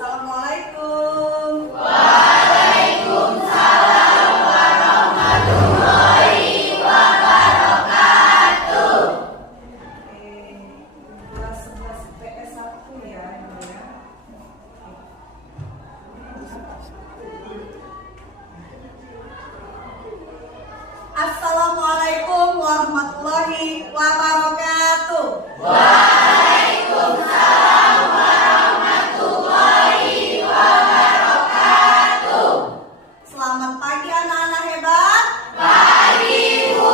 Assalamualaikum. Waalaikumsalam warahmatullahi wabarakatuh. Kelas 11 PS1 ya, Ibu ya. Assalamualaikum warahmatullahi wabarakatuh. Waalaikumsalam warahmatullahi wabarakatuh. Selamat pagi anak-anak hebat. Pagi, Bu.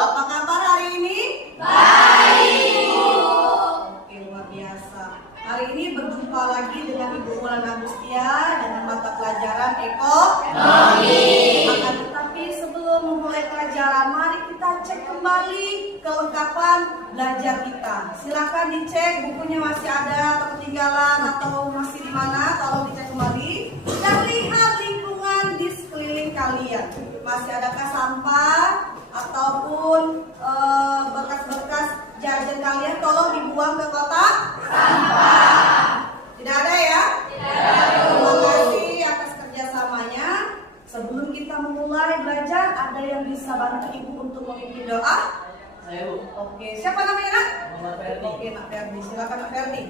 Apa kabar hari ini? Baik, Bu. Oke, luar biasa. Hari ini berjumpa lagi dengan Ibu Wulan Agustia dengan mata pelajaran ekonomi. Akan tetapi sebelum memulai pelajaran, mari kita cek kembali kelengkapan belajar kita. Silakan dicek bukunya masih ada atau ketinggalan atau masih di mana. Tolong dicek kembali dan lihat lingkungan di sekeliling kalian. Masih adakah sampah ataupun bekas-bekas jajan kalian? Tolong dibuang ke kotak sampah. Tidak ada ya? Terima kasih atas kerjasamanya. Sebelum kita memulai belajar, ada yang bisa bantu Ibu untuk memimpin doa? Saya, Bu. Oke, siapa namanya Nak? Muhammad Ferdi. Oke, Nak Ferdi. Silakan Nak Ferdi.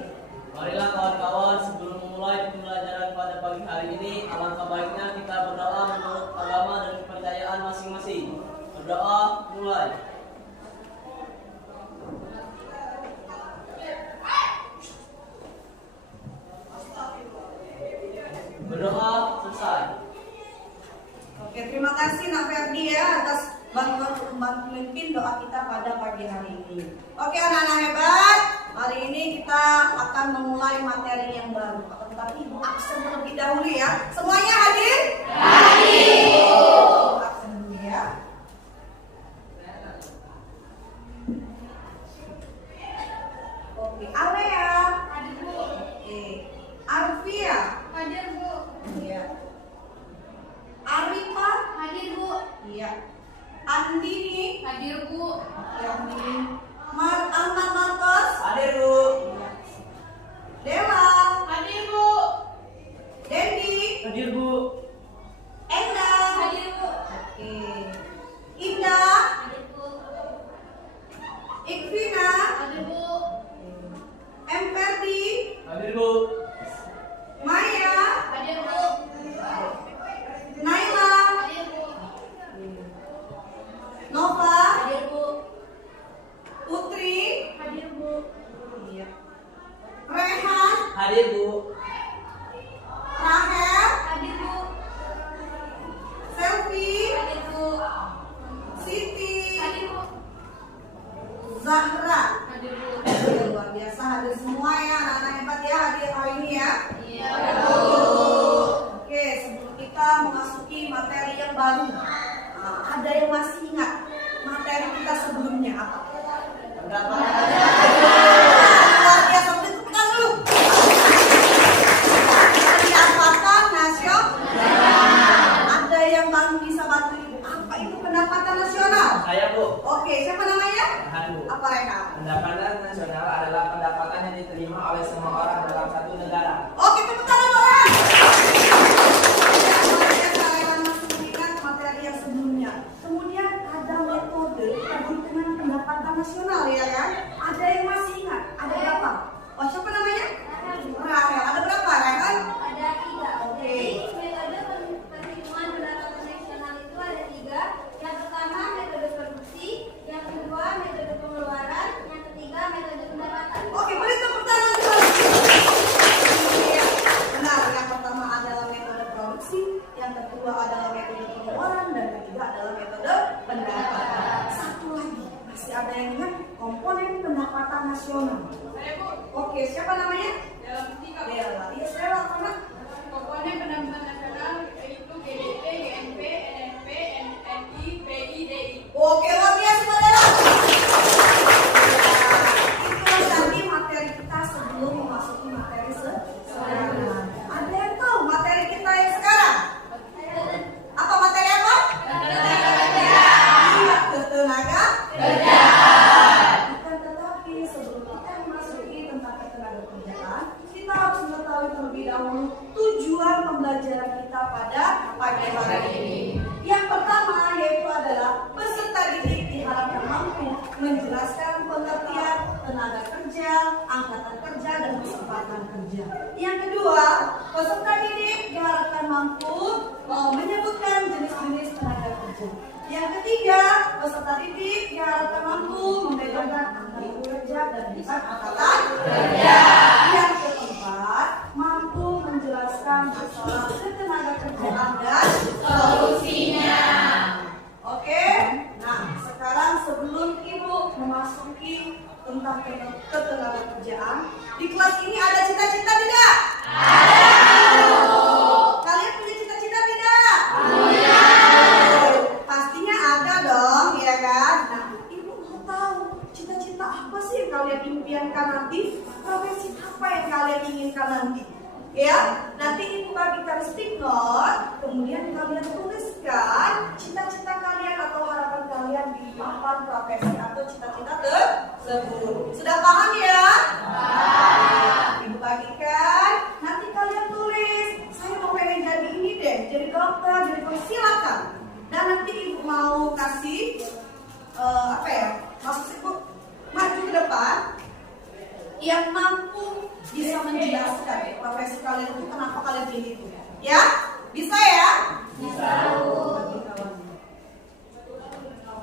Marilah kawan-kawan, sebelum memulai pembelajaran pada pagi hari ini, alangkah baiknya kita berdoa menurut agama dan kepercayaan masing-masing. Berdoa, mulai. Berdoa, selesai. Oke, terima kasih Nak Ferdi ya atas bantuan memimpin doa kita pada pagi hari ini. Oke anak-anak hebat, hari ini kita akan memulai materi yang baru. Tetapi Ibu absen terlebih dahulu ya. Semuanya hadir? Hadir. Absen dulu ya. Oke, Alea. Hadir, Bu. Oke, Arfia. Hadir, Bu. Iya. Arifa. Hadir, Bu. Iya. Andini. Hadir, Bu. Andini. Anna Marcos. Hadir, Bu. Dewa. Hadir, Bu. Dendi. Hadir, Bu. Enda. Hadir, Bu. Oke. Indah. Hadir, Bu. Ikvina. Hadir, Bu. Ferdi. Hadir, Bu. Maya. Hadir, Bu. Naila. Hadir, Bu. Nova. Hadir, Bu. Putri. Hadir, Bu. Iya. Rehan. Hadir, Bu. Rahel. Hadir, Bu. Selfie. Hadir, Bu. Siti. Hadir, Bu. Zahra. Hadir, Bu. Ya, luar biasa hadir semua ya anak-anak hebat ya hadir hari ini ya. Iya, Oke, sebelum kita memasuki materi yang baru, ada yang masih ingat materi kita sebelumnya apa? Luar biasa, beri tepuk tangan dulu. Pendapatan nasional. Ada yang bisa bantu Ibu. Apa itu pendapatan nasional? Saya, Bu. Oke, siapa namanya? Rehan, Bu. Apa Rehan? Pendapatan nasional adalah pendapatan yang diterima oleh semua orang dalam satu negara. Oke, tepuk tangan buat Rehan. Saya masih mengingat materi yang sebelumnya. Kemudian ada metode perhitungan pendapatan nasional ya kan? Ada yang masih ingat? Ada berapa? Oh, siapa namanya? Rahel. Ada berapa Rahel? Ada 3. Oke. Jadi metode perhitungan pendapatan nasional itu ada 3. Yang pertama metode produksi, yang kedua metode pengeluaran, yang ketiga metode pendapatan. Oke, beri tepuk tangan dulu. Iya, benar. Yang pertama adalah metode produksi, yang kedua adalah metode pengeluaran, dan ketiga adalah metode pendapatan. Satu lagi, masih ada yang ingat komponen pendapatan nasional. Oke, siapa namanya? Bella. Iya, Bella, mana? Komponen pendapatan nasional yaitu GDP, GNP, NNP, NI, PI, DI. Oke, luar biasa Bella. Itulah tadi materi kita sebelum memasuki materi sekarang. Ada yang tahu materi kita yang sekarang? Apa materi apa? Iya, ketenaga kerjaan. Akan tetapi sebelum kita memasuki tentang ketenaga kerjaan, dahulu tujuan pembelajaran kita pada pagi hari ini. Yang pertama yaitu adalah peserta didik diharapkan mampu menjelaskan pengertian tenaga kerja, angkatan kerja, dan kesempatan kerja. Yang kedua, peserta didik diharapkan mampu menyebutkan jenis-jenis tenaga kerja. Yang ketiga, peserta didik diharapkan mampu membedakan antara kerja dan bukan angkatan kerja. Yang keempat, mampu menjelaskan masalah ketenaga kerjaan dan Solusinya. Oke, nah sekarang sebelum Ibu memasuki tentang ketenaga kerjaan, di kelas ini ada cita-cita tidak? Ada. Kalian punya cita-cita tidak? Punya. Pastinya ada dong, ya kan? Nah, Ibu mau tahu cita-cita apa sih yang kalian impiankan nanti? Profesi apa yang kalian inginkan nanti? Ya, nanti Ibu bagikan stick note, kemudian kalian tuliskan cita-cita kalian atau harapan kalian di papan profesi atau cita-cita tersebut. Sudah paham ya? Ibu bagikan, nanti kalian tulis, saya mau pengen jadi ini deh, jadi dokter, jadi polisi, silakan. Dan nanti Ibu mau kasih apa ya? Maksud Ibu maju ke depan yang mampu bisa menjelaskan profesi kalian itu kenapa kalian pilih itu. Ya? Bisa ya? Bisa.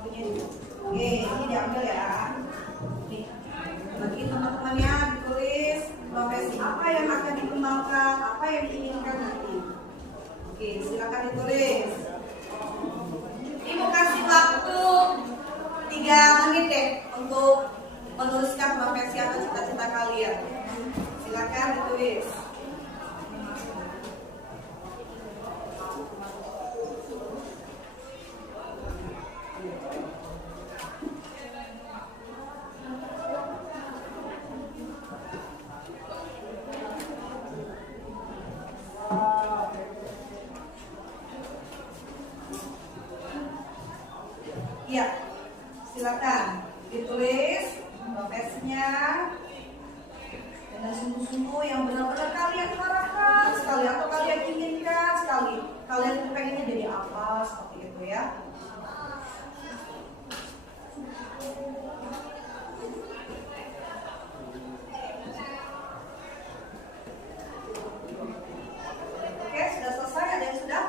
Oke, ini diambil ya. Nih, bagi teman-temannya ditulis profesi apa yang akan dikembangkan, apa yang diinginkan nanti. Oke, silakan ditulis. Ibu kasih waktu 3 menit deh untuk menuliskan profesi atau cita-cita kalian. Silakan ditulis. Iya, silakan ditulis profesinya dengan sungguh-sungguh yang benar-benar kalian harapkan sekali atau kalian inginkan sekali. Kalian itu pengennya jadi apa seperti itu ya. Oke, sudah selesai? Ada yang sudah?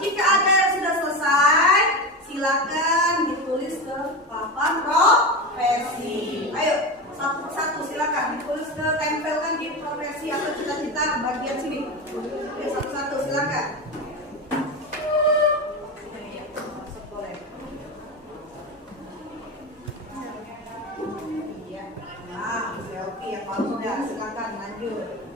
Jika ada yang sudah selesai, silakan ditulis ke papan profesi. Ayo, satu persatu silakan ditulis ke tempelkan di profesi atau cita-cita bagian sini. Ya, satu-satu silakan. Boleh. Iya. Nah, oke ya kalau sudah silakan lanjut.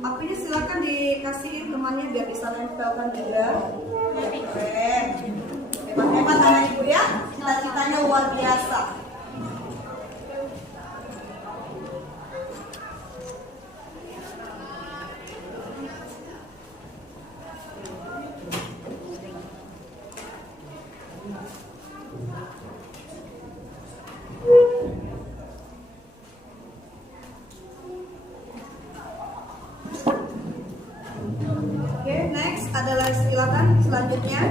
Apinya silakan dikasih temannya biar bisa nempelkan juga. Keren. Hebat-hebat anak ibu ya. Cita-citanya luar biasa. Oke, next adalah silakan selanjutnya.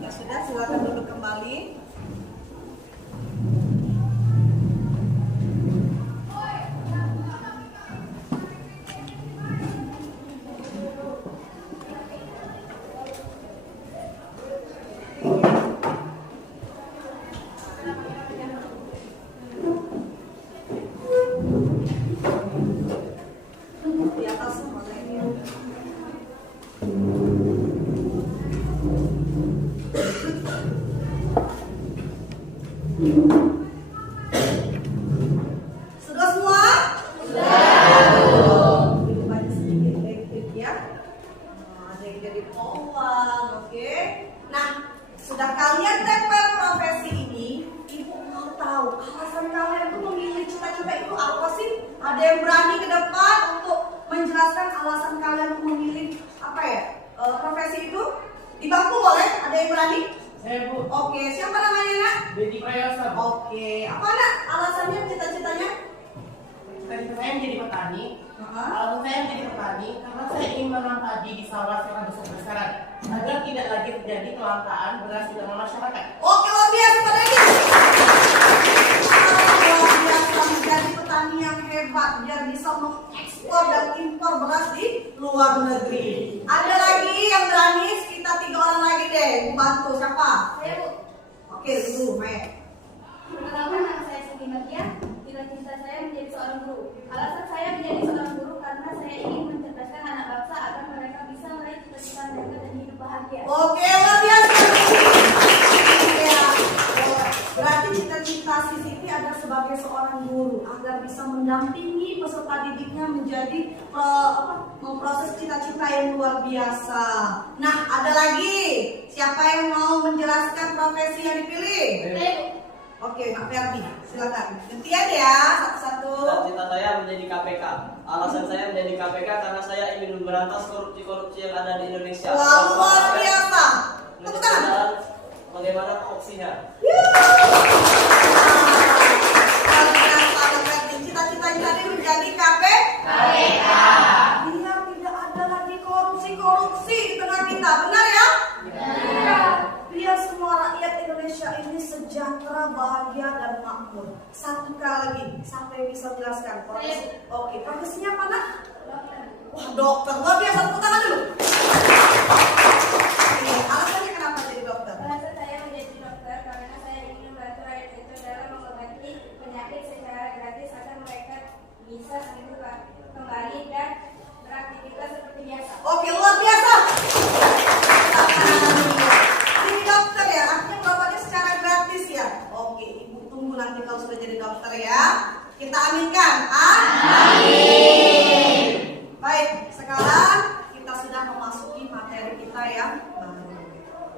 Ya sudah, silakan duduk kembali. Di atas boleh. Sudah semua? Sudah. Banyak sedikit lektif ya. Ada yang jadi pohon, oke. Nah, sudah kalian tempel profesi ini, Ibu mau tahu alasan kalian tuh memilih cita-cita itu apa sih? Ada yang berani ke depan untuk menjelaskan alasan kalian tuh memilih apa ya? Profesi itu? Di bangku boleh? Ada yang berani? Saya Bu. Oke, siapa namanya nak? Dedi Prayosa. Oke, apa nak alasannya, cita-citanya? Cita-cita saya menjadi petani. Heeh. Alasan saya menjadi petani karena saya ingin menanam padi di sawah yang besar-besaran agar tidak lagi terjadi kelangkaan beras di tengah masyarakat. Oke, luar biasa pada ini. Luar biasa menjadi petani yang hebat biar bisa mengekspor dan impor beras di luar negeri. Ada lagi yang berani? Kita 3 orang lagi deh, bantu siapa? Saya Bu. Oke, dulu, Maya. Perkenalkan, nama saya Siti Matia. Cita-cita saya menjadi seorang guru. Alasan saya menjadi seorang guru karena saya ingin mencerdaskan anak bangsa agar mereka bisa meraih cita-cita mereka dan hidup bahagia. Oke, luar biasa. Ya, berarti cita-cita si Siti adalah sebagai seorang guru agar bisa mendampingi peserta didiknya menjadi memproses cita-cita yang luar biasa. Nah, ada lagi. Siapa yang mau menjelaskan profesi yang dipilih? Saya Bu. Oke, Mak Ferdi, silakan. Gantian ya, satu-satu. Cita-cita saya menjadi KPK. Alasan saya menjadi KPK karena saya ingin memberantas korupsi-korupsi yang ada di Indonesia. Wah, luar biasa. Tepuk tangan. Dan bagaimana opsinya? Cita-citanya tadi menjadi KPK. Biar tidak ada lagi korupsi di tengah kita, benar ya? Biar semua rakyat Indonesia ini sejahtera, bahagia dan makmur. Satu kali lagi, sampai bisa jelaskan profesi. Oke, profesinya apa nak? Wah, dokter, luar biasa. Tepuk tangan dulu. Oke, alasannya kenapa jadi dokter? Alasan saya menjadi dokter karena saya ingin membantu rakyat itu dalam mengobati penyakit secara gratis agar mereka bisa sembuh kembali dan beraktivitas seperti biasa. Oke, luar biasa. Ini dokter ya, artinya berobatnya secara gratis ya. Oke, ibu tunggu nanti kalau sudah jadi dokter ya. Kita aminkan. Amin. Baik, sekarang kita sudah memasuki materi kita yang baru.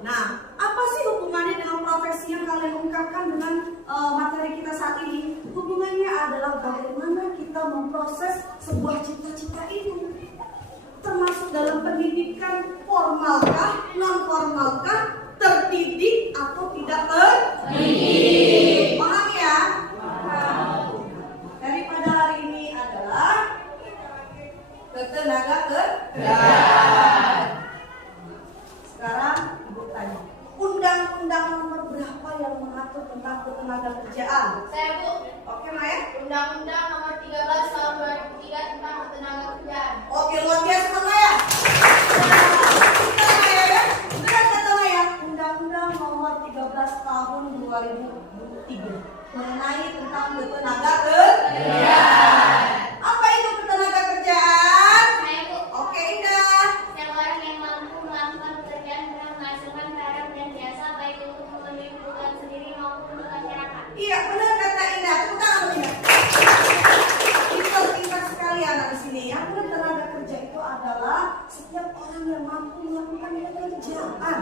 Nah, apa sih hubungannya dengan profesi yang kalian ungkapkan dengan materi kita saat ini? Hubungannya adalah bagaimana kita memproses sebuah cita-cita itu. Termasuk dalam pendidikan formalkah, non formalkah, terdidik atau tidak terdidik. Paham ya? Daripada hari ini adalah ketenaga kerjaan. Sekarang ibu tanya, undang-undang nomor berapa yang mengatur tentang ketenaga kerjaan? Saya Bu. Oke, Maya? Undang-Undang Nomor 13 Tahun 2003 tentang ketenaga kerjaan. Oke, luar biasa Maya. Kita Maya ya. Benar kata Maya. Undang-Undang nomor 13 tahun 2003 mengenai tentang ketenaga kerjaan. Apa itu ketenaga kerjaan? Saya Bu. Oke, Indah. Setiap orang yang mampu melakukan pekerjaan dengan menghasilkan barang dan jasa baik untuk memenuhi kebutuhan sendiri maupun untuk masyarakat. Iya, benar kata Indah. Tepuk tangan Indah. Pintar sekali anak di sini ya. Benar, tenaga kerja itu adalah setiap orang yang mampu melakukan pekerjaan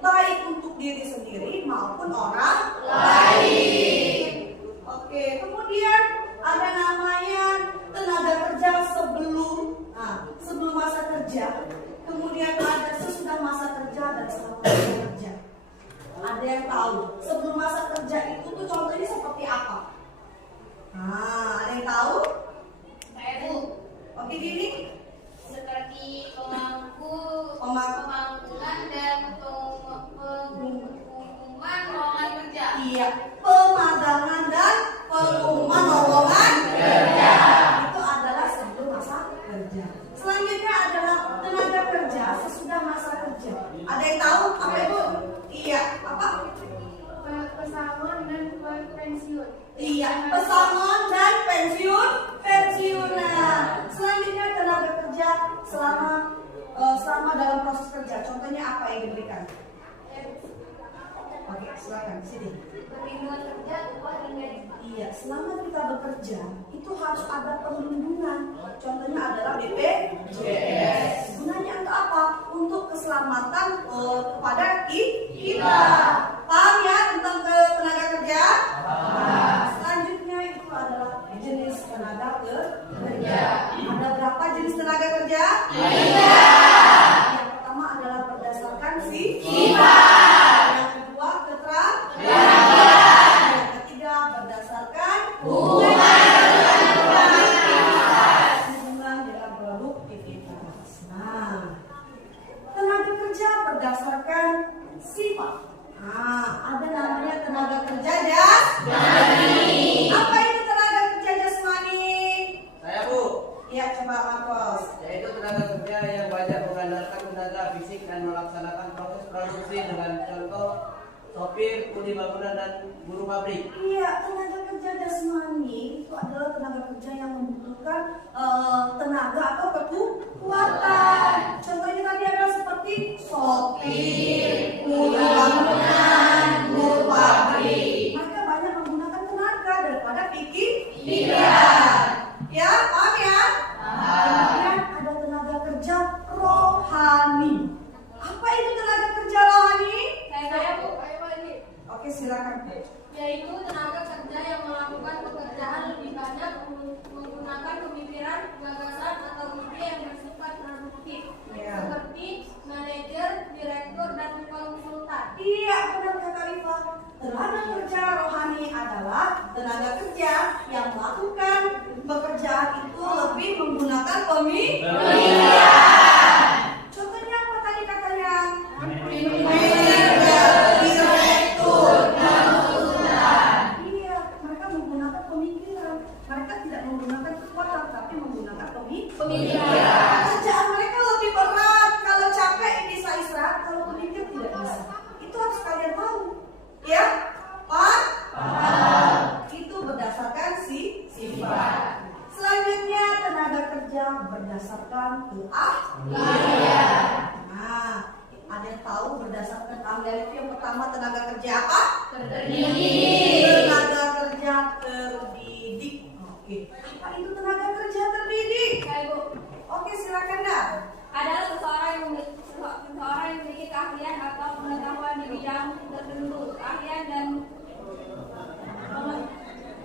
baik untuk diri sendiri maupun orang lain. Oke, kemudian ada namanya tenaga kerja sebelum masa kerja. Kemudian ada sesudah masa kerja dan selama masa kerja. Ada yang tahu sebelum masa kerja itu tuh contohnya seperti apa? Nah, ada yang tahu? Saya Bu. Oke, Dini. Seperti pemangkuan dan pengumuman lowongan kerja. Iya, pemagangan dan pengumuman lowongan kerja. Itu adalah sebelum masa kerja. Selanjutnya adalah tenaga kerja sesudah masa kerja. Ada yang tahu apa itu? Iya, apa? Pesangon dan pensiun. Iya, pesangon dan pensiunan. Selanjutnya tenaga kerja selama dalam proses kerja. Contohnya apa yang diberikan? Oke, silakan sini. Perlindungan kerja, upah dan gaji. Iya, selama kita bekerja itu harus ada perlindungan. Contohnya adalah BPJS. Gunanya untuk apa? Untuk keselamatan kepada kita. Paham ya tentang tenaga kerja? Selanjutnya itu adalah jenis tenaga kerja. Ada berapa jenis tenaga kerja? Yang pertama adalah berdasarkan sifat. Yang kedua keterangan. kuli bangunan dan buruh pabrik. Iya, tenaga kerja jasmani itu adalah tenaga kerja yang membutuhkan tenaga atau kekuatan. Contohnya tadi adalah seperti sopir, buruh bangunan, buruh pabrik. Mereka banyak menggunakan tenaga daripada pikiran. Ya, paham ya? Kemudian ada tenaga kerja rohani. Apa itu tenaga kerja rohani? Saya Bu. Oke, silakan. Yaitu tenaga kerja yang melakukan pekerjaan lebih banyak menggunakan pemikiran, gagasan, atau ide yang bersifat produktif, Ya. seperti manajer, direktur, dan konsultan. Iya, benar kata Rifa. Tenaga kerja rohani adalah tenaga kerja yang melakukan pekerjaan itu lebih menggunakan pemikiran. Contohnya apa tadi katanya? Manajer, direktur, konsultan. Iya, mereka menggunakan pemikiran. Mereka tidak menggunakan kekuatan, tapi menggunakan pemikiran. Kerjaan mereka lebih berat. Kalau capek bisa istirahat, kalau pemikir tidak bisa. Itu harus kalian tahu. Ya? Pak? Itu berdasarkan sifat. Selanjutnya tenaga kerja berdasarkan keahlian. Nah, ada yang tahu berdasarkan keahlian itu yang pertama tenaga kerja apa? Terdidik. Tenaga kerja terdidik. Oke. Apa itu tenaga kerja terdidik? Saya Bu. Oke, silakan dah. Adalah seseorang yang memiliki keahlian atau pengetahuan di bidang tertentu. Keahlian dan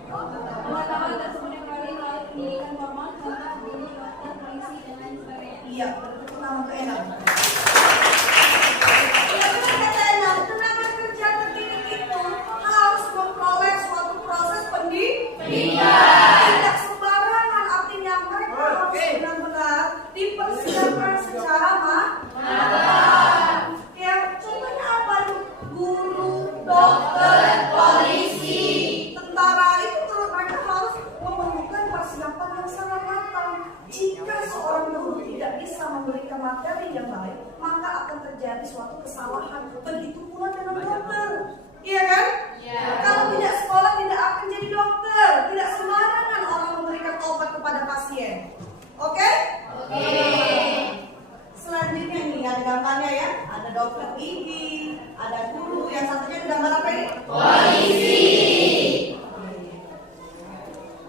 pengetahuan tersebut diperoleh melalui pendidikan formal, contoh guru, dokter, polisi, dan lain sebagainya. Iya, tepuk tangan untuk Enam. Ya, benar kata Enam, tenaga kerja terdidik itu harus memperoleh suatu proses pendidikan. Tidak sembarangan, artinya mereka harus benar-benar dipersiapkan secara matang. Ya, contohnya apa? Guru, dokter, polisi, tentara itu mereka harus memerlukan persiapan yang sangat matang. Jika seorang guru tidak bisa memberikan materi yang baik, maka akan terjadi suatu kesalahan. Begitu pula dengan dokter, iya kan? Iya. Kalau tidak sekolah tidak akan jadi dokter. Tidak sembarangan orang memberikan obat kepada pasien. Oke? Oke. Selanjutnya nih ada gambarnya ya. Ada dokter gigi, ada guru. Yang satunya ada gambar apa ini? Polisi.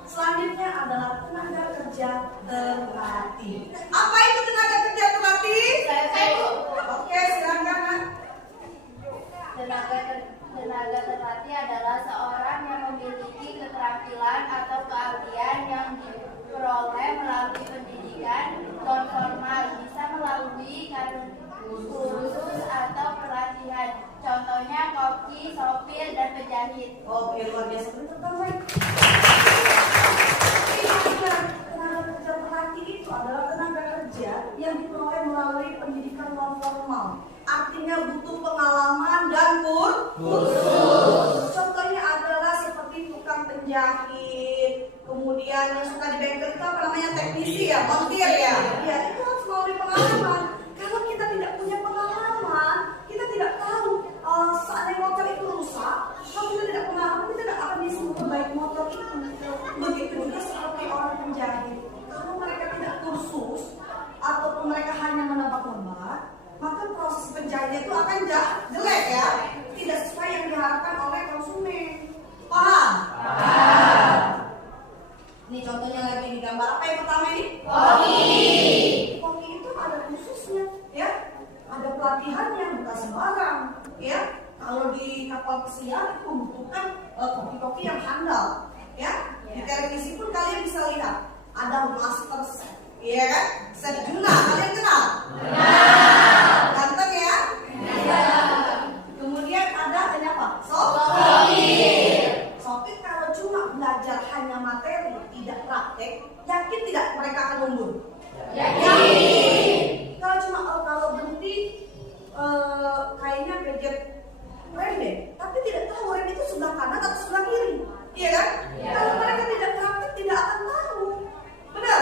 Selanjutnya adalah tenaga kerja terlatih. Apa itu tenaga kerja terlatih? Saya Bu. Oke, silakan. Nak. Tenaga terlatih adalah seorang yang memiliki keterampilan atau keahlian yang diperoleh melalui pendidikan non-formal, bisa melalui kursus atau pelatihan. Contohnya koki, sopir, dan penjahit. Oke, luar biasa. Tertarik. Tenaga kerja terlatih itu adalah tenaga kerja yang diperoleh melalui pendidikan non formal. Artinya butuh pengalaman dan kursus. Contohnya adalah seperti tukang penjahit, kemudian yang suka di bengkel itu apa namanya teknisi ya, montir ya. Ya, itu harus melalui pengalaman. Kalau kita tidak punya pengalaman, kita tidak tahu seandainya motor itu rusak, kalau kita tidak pengalaman, kita tidak akan bisa memperbaiki motor itu. Begitu juga seperti orang penjahit. Kalau mereka tidak kursus ataupun mereka hanya menebak-nebak, maka proses penjahitnya itu akan jelek ya, tidak sesuai yang diharapkan oleh konsumen. Paham? Paham. Ini contohnya lagi di gambar apa yang pertama ini? Koki. Koki itu ada khususnya, ya. Ada pelatihannya, bukan sembarang, ya. Kalau di kapal pesiar itu membutuhkan koki-koki yang handal, ya. Di televisi pun kalian bisa lihat ada master chef, ya kan? Chef Juna, kalian kenal? Ganteng ya? Kemudian ada apa? Sopir. Sopir kalau cuma belajar hanya materi, tidak praktek, yakin tidak mereka akan unggul? Yakin. Kalau cuma kalau berhenti kayaknya gadget rem deh, tapi tidak tahu rem itu sebelah kanan atau sebelah kiri, iya kan? Kalau mereka tidak praktek, tidak akan tahu. Benar?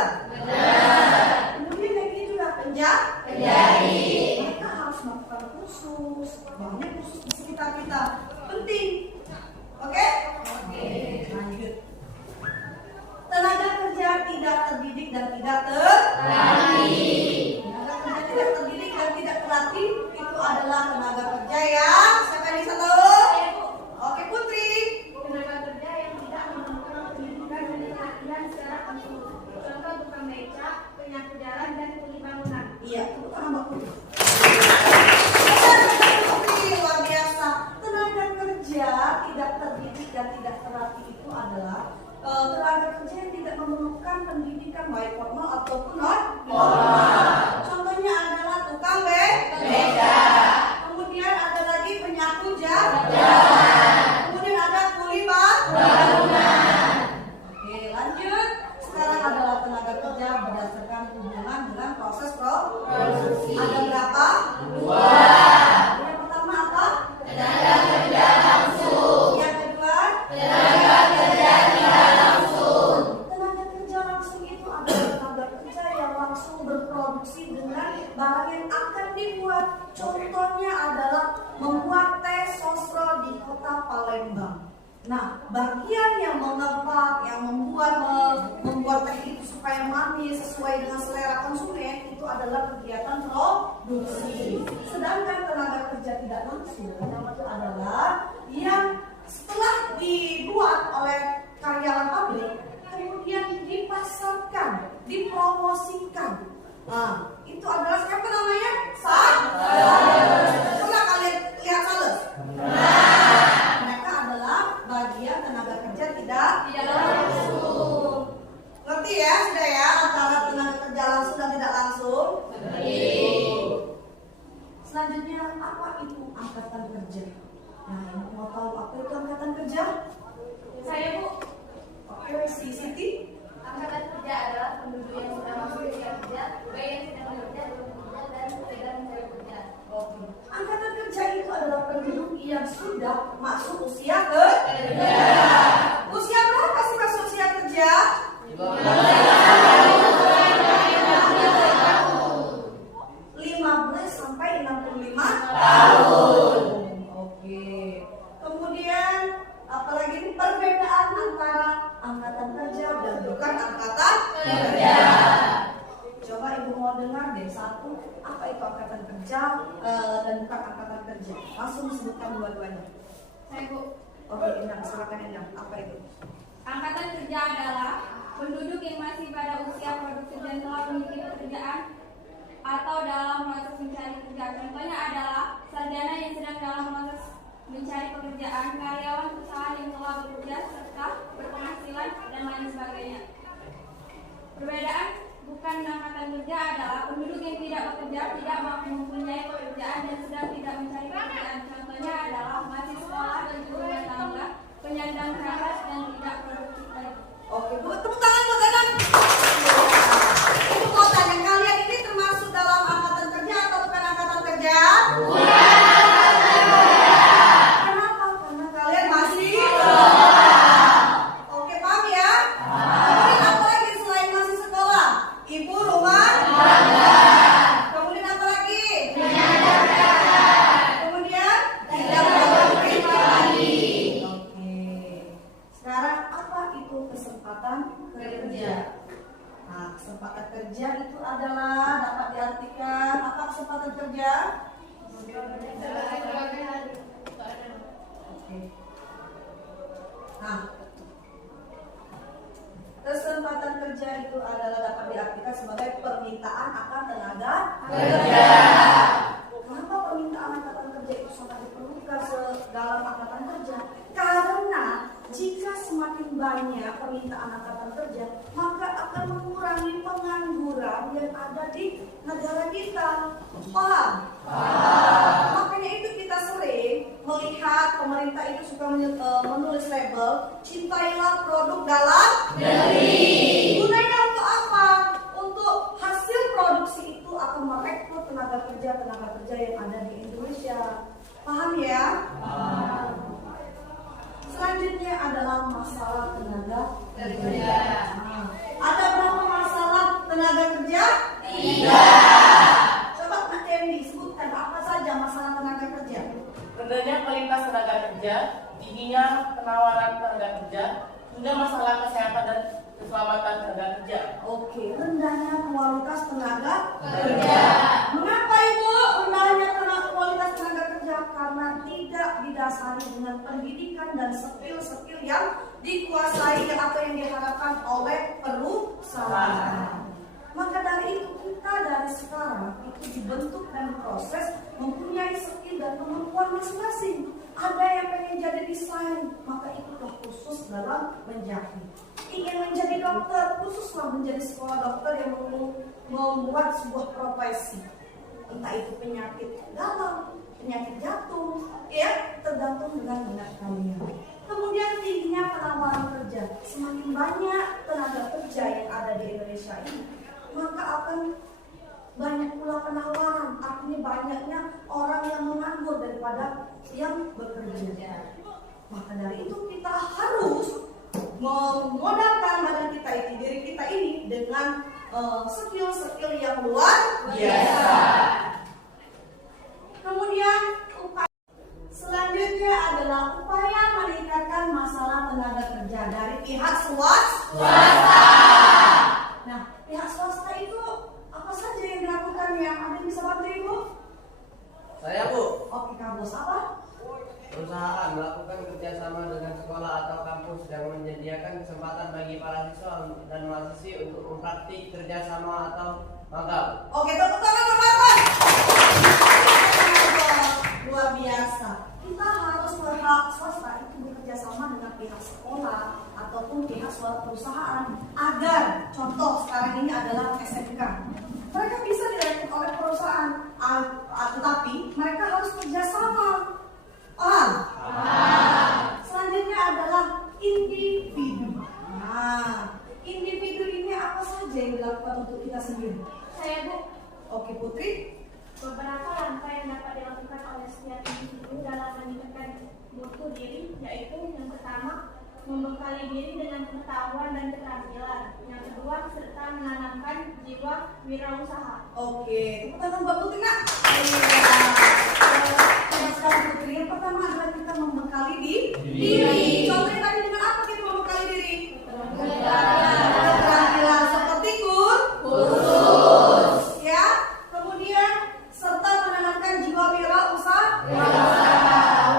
Kemudian yang ini juga penjahit. Mereka harus melakukan kursus, Palembang. Nah, bagian yang mengepak, yang membuat teh itu supaya manis sesuai dengan selera konsumen itu adalah kegiatan produksi. Sedangkan tenaga kerja tidak langsung itu adalah yang setelah dibuat oleh karyawan pabrik kemudian dipasarkan, dipromosikan. Nah, itu adalah siapa namanya? Pernah kalian lihat sales? Mereka adalah bagian tenaga kerja tidak langsung. Ngerti ya sudah ya antara tenaga kerja langsung dan tidak langsung? Selanjutnya apa itu angkatan kerja? Nah, yang mau tahu apa itu angkatan kerja? Saya, Bu. Oke, si Siti. Angkatan kerja adalah penduduk yang sudah masuk usia kerja, baik yang sedang bekerja, belum bekerja, dan sedang mencari kerja. Oke. Angkatan kerja itu adalah penduduk yang sudah masuk usia kerja. Usia berapa sih masuk usia kerja? 15 sampai 65 tahun. Oke. Kemudian apalagi ini perbedaan antara angkatan kerja dan bukan angkatan kerja. Coba ibu mau dengar deh satu, apa itu angkatan kerja dan bukan angkatan kerja. Langsung sebutkan dua-duanya. Saya, Bu. Oke, Endang, silakan Endang. Apa itu? Angkatan kerja adalah penduduk yang masih pada usia produksi dan telah memiliki pekerjaan atau dalam proses mencari kerja. Contohnya adalah sarjana yang sedang dalam proses mencari pekerjaan, karyawan perusahaan yang telah bekerja serta berpenghasilan dan lain sebagainya. Perbedaan bukan angkatan kerja adalah penduduk yang tidak bekerja, tidak mempunyai pekerjaan dan sedang tidak mencari pekerjaan. Contohnya adalah masih sekolah dan ibu rumah tangga, penyandang cacat dan tidak produktif. Oke, tepuk tangan buat Endang. Ibu mau tanya, kalian ini termasuk dalam angkatan kerja atau bukan angkatan kerja? Kenapa? Karena kalian masih Oke, paham ya? Kemudian apa lagi selain masih sekolah? Ibu rumah tangga. Kemudian apa lagi? Kemudian tidak produktif lagi. Oke. Sekarang apa itu kesempatan kerja? Nah, kesempatan kerja itu adalah dapat diartikan apa kesempatan kerja? Oke. Nah, kesempatan kerja itu adalah dapat diartikan sebagai permintaan akan tenaga kerja. Kenapa permintaan angkatan kerja itu sangat diperlukan dalam angkatan kerja? Karena jika semakin banyak permintaan angkatan kerja, maka akan mengurangi pengangguran yang ada di negara kita. Paham? Makanya itu kita sering melihat pemerintah itu suka menulis label cintailah produk dalam negeri. Gunanya untuk apa? Untuk hasil produksi itu akan merekrut tenaga kerja yang ada di Indonesia. Paham ya? Selanjutnya adalah masalah tenaga kerja. Ada berapa masalah tenaga kerja? 3. Coba Mbak Tendi sebutkan apa saja masalah tenaga kerja. Rendahnya kualitas tenaga kerja, tingginya penawaran tenaga kerja, hingga masalah kesehatan dan keselamatan tenaga kerja. Oke, rendahnya kualitas tenaga kerja. Mengapa itu rendahnya kualitas tenaga kerja? Karena tidak didasari dengan pendidikan dan skill-skill yang dikuasai atau yang diharapkan oleh perusahaan. Maka dari itu kita dari sekarang itu dibentuk dan proses mempunyai skill dan kemampuan masing-masing. Ada yang pengen jadi desain, maka ikutlah khusus dalam menjahit. Ingin menjadi dokter, khususlah menjadi sekolah dokter yang membuat sebuah profesi. Entah itu penyakit dalam, penyakit jantung, ya tergantung dengan minat kalian. Kemudian tingginya penawaran kerja. Semakin banyak tenaga kerja yang ada di Indonesia ini, maka akan banyak pula penawaran. Artinya banyaknya orang yang menganggur daripada yang bekerja. Maka dari itu kita harus memodalkan badan kita ini, diri kita ini dengan skill-skill yang luar biasa. Kemudian upaya selanjutnya adalah upaya tenaga kerja dari pihak swasta. Nah, pihak swasta itu apa saja yang dilakukannya? Ada yang bisa bantu Ibu? Saya, Bu. Oke, Kak Bos, apa? Perusahaan melakukan kerjasama dengan sekolah atau kampus dan menyediakan kesempatan bagi para siswa dan mahasiswa untuk mempraktik kerjasama atau magang. Oke, tepuk tangan teman-teman. Luar biasa. Kita harus pihak swasta itu bekerja sama dengan pihak sekolah ataupun pihak suatu perusahaan agar contoh sekarang ini adalah SMK. Mereka bisa direkrut oleh perusahaan, tetapi mereka harus kerjasama. Selanjutnya adalah individu. Nah, individu ini apa saja yang dilakukan untuk kita sendiri? Saya Bu, Oke, Putri. beberapa langkah yang dapat dilakukan oleh setiap individu dalam meningkatkan mutu diri, yaitu yang pertama, membekali diri dengan pengetahuan dan keterampilan. Yang kedua, serta menanamkan jiwa wirausaha. Oke, tepuk tangan buat Putri, Nak. Coba sekarang Putri, yang pertama adalah kita membekali diri. Contohnya tadi dengan apa kita membekali diri? Keterampilan seperti kursus. Ya, kemudian serta menanamkan jiwa wirausaha.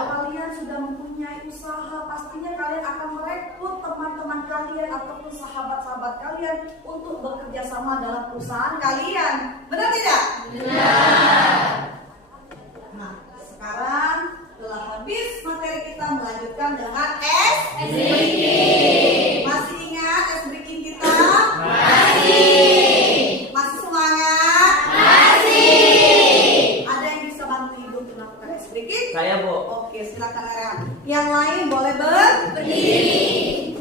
Kalian sudah mempunyai usaha, pastinya kalian akan merekrut teman-teman kalian ataupun sahabat-sahabat kalian untuk bekerja sama dalam perusahaan kalian. Benar tidak? Benar. Nah, sekarang telah habis materi kita, melanjutkan dengan Masih ingat breaking kita? Masih semangat? Ada yang bisa bantu Ibu untuk melakukan breaking? Saya, Bu. Oke, silakan Rehan. Yang lain boleh berdiri.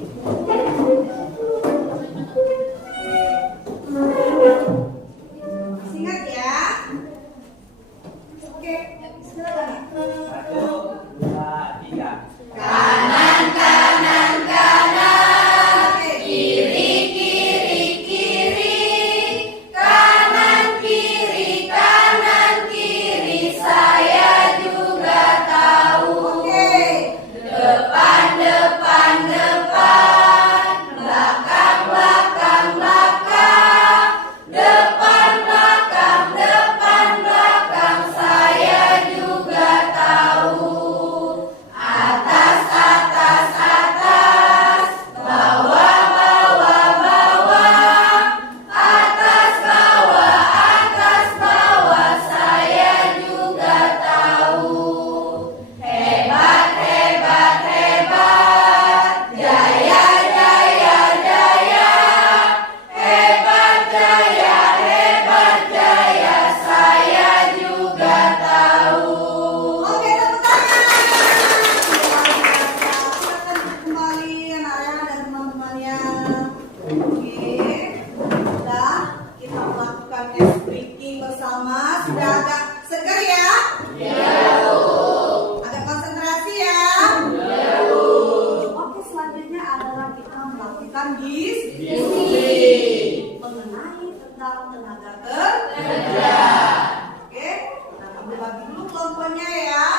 Masih ingat ya? Oke, silakan. 1, 2, 3. Kanan, kanan, kanan. Kiri, kiri, kiri. Kanan, kiri, saya juga tahu. Oke. Depan, depan, depan. Belakang, belakang, belakang. Depan, belakang, depan, belakang. Saya juga tahu. Atas, atas, atas. Bawah, bawah, bawah. Atas, bawah, atas, bawah. Saya juga tahu. Hebat, hebat, hebat. Jaya, jaya, jaya. Hebat, jaya, hebat, jaya. Saya juga tahu. Oke, tepuk tangan. Silakan kembali anak-anak dan teman-temannya. Oke, sudah kita melakukan breaking bersama. Sudah agak segar ya? Agak konsentrasi ya? Oke, selanjutnya adalah kita melakukan diskusi mengenai tentang tenaga kerja. Oke, kita ambil bagi dulu kelompoknya ya.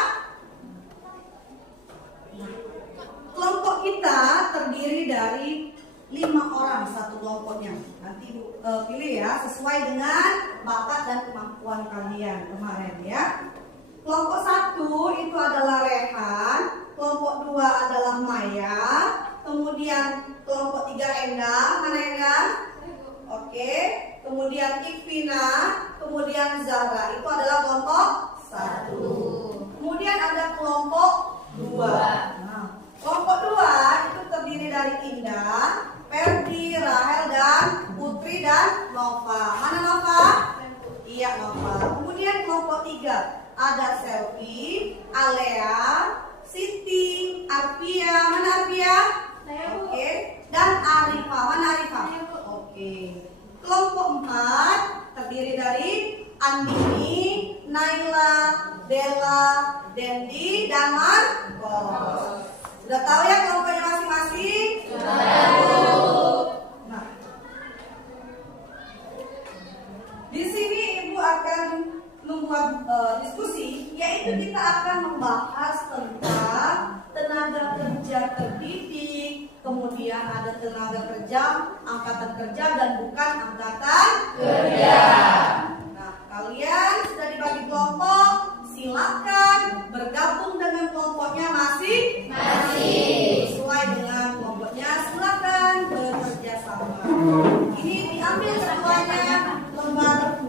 Kelompok kita terdiri dari 5 orang satu kelompoknya. Nanti pilih ya sesuai dengan bakat dan kemampuan kalian kemarin ya. Kelompok 1 itu adalah Rehan, kelompok 2 adalah Maya, kemudian kelompok 3 Endang. Mana Endang? Oke, kemudian Ikvina, kemudian Zahra. Itu adalah kelompok 1. Kemudian ada kelompok 2. Nah, kelompok 2 itu terdiri dari Indah, Ferdi, Rahel, dan Putri dan Nova. Mana Nova? Iya, Nova. Kemudian kelompok 3 ada Selvi, Alea, Siti, Arpia. Mana Arpia? Oke. Dan Arifa. Mana Arifa? Oke. Kelompok 4 terdiri dari Andini, Naila, Della, Dendi, dan Marcos. Sudah tahu ya kelompoknya masing-masing? Nah, di sini Ibu akan membuat diskusi, yaitu kita akan membahas tentang tenaga kerja terdidik, kemudian ada tenaga kerja, angkatan kerja, dan bukan angkatan Kerja. Nah, kalian sudah dibagi kelompok, silakan bergabung dengan kelompoknya masing-masing. Sesuai dengan kelompoknya, silakan bekerja sama. Ini diambil semuanya lembar.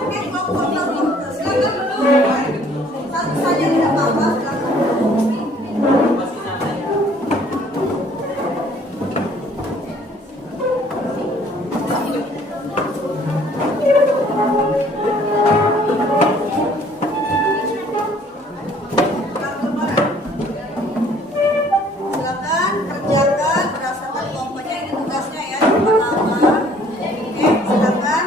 Oke, kelompoknya silakan duduk. Satu saja tidak apa-apa, silakan duduk. Silakan kerjakan berdasarkan kelompoknya, ini tugasnya ya, yang pertama. Oke, silakan.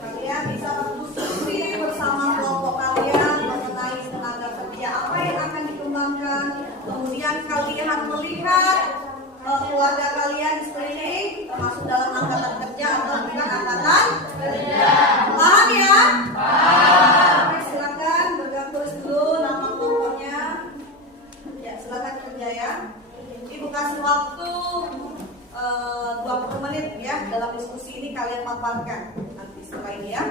Kalian bisa berdiskusi bersama kelompok kalian mengenai tenaga kerja apa yang akan dikembangkan. Kemudian kalian melihat keluarga kalian di sekeliling termasuk dalam angkatan kerja atau bukan angkatan kerja. Paham ya? Oke, silakan tulis dulu nama kelompoknya. Ya, silakan kerja ya. Ibu kasih waktu 20 menit ya dalam diskusi ini, kalian paparkan nanti setelah ini ya.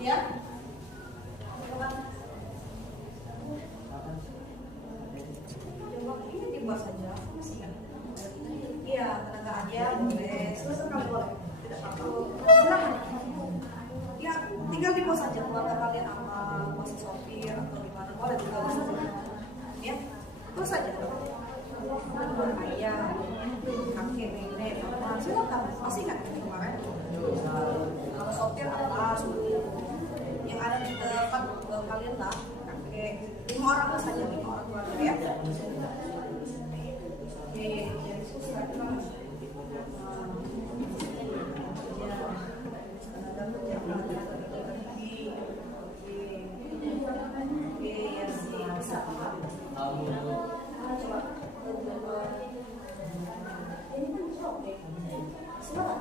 Ya. Coba ini dibahas saja. Iya, tenaga aja boleh. Selesai kali boleh. Tidak apa-apa. Silakan. Ya, tinggal di pos saja keluarga kalian apa, pos sopir atau di mana boleh tinggal di saja. Ya, terus saja. Ayah, kakek, nenek, apa, silakan. Masih ingat kemarin? Kalau sopir apa, supir. Yang ada di tempat kalian lah, kakek, 5 orang saja, 5 orang keluarga ya. Oke, jadi susah kan? Oke, ya sih bisa. Coba. Ini kan sopir. Silakan.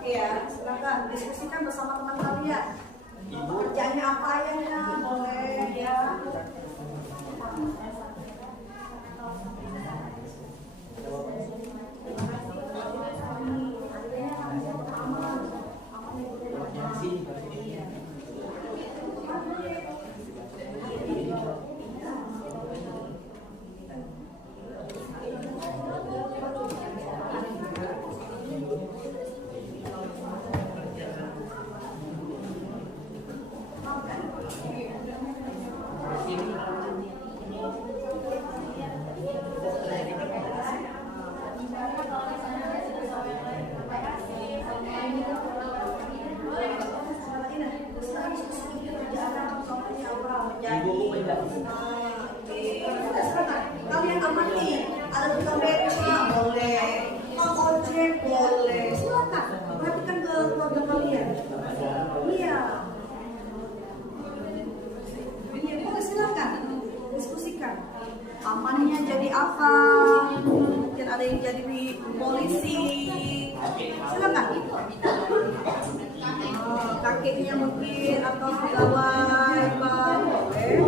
Iya, silakan diskusikan bersama teman kalian. Kerjanya apa ya? Boleh ya. Kalian amati, ada tukang beca boleh, tukang ojek boleh, silakan perhatikan ke keluarga kalian. Iya, iya boleh silakan diskusikan. Amannya jadi apa? Mungkin ada yang jadi polisi, silakan. Kakeknya mungkin atau pegawai bank boleh.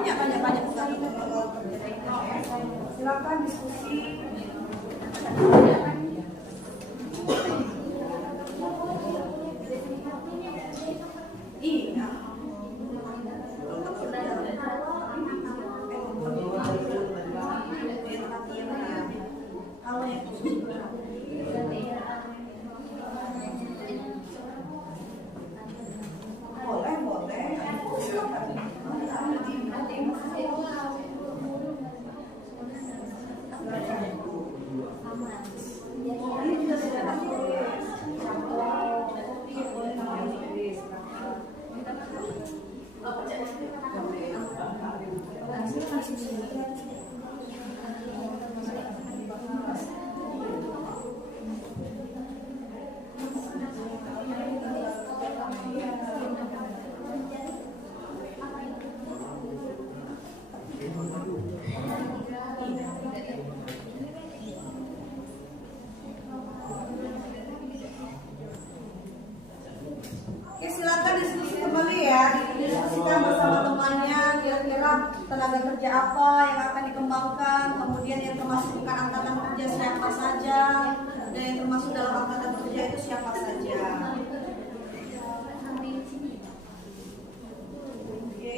banyak sekali kalau terjadi. Silakan diskusi. Iya. Kalau yang boleh. Oke, silakan diskusi kembali ya. Diskusikan bersama temannya kira-kira tenaga kerja apa yang akan dikembangkan, kemudian yang termasuk bukan angkatan kerja siapa saja, dan yang termasuk dalam angkatan kerja itu siapa saja. Oke,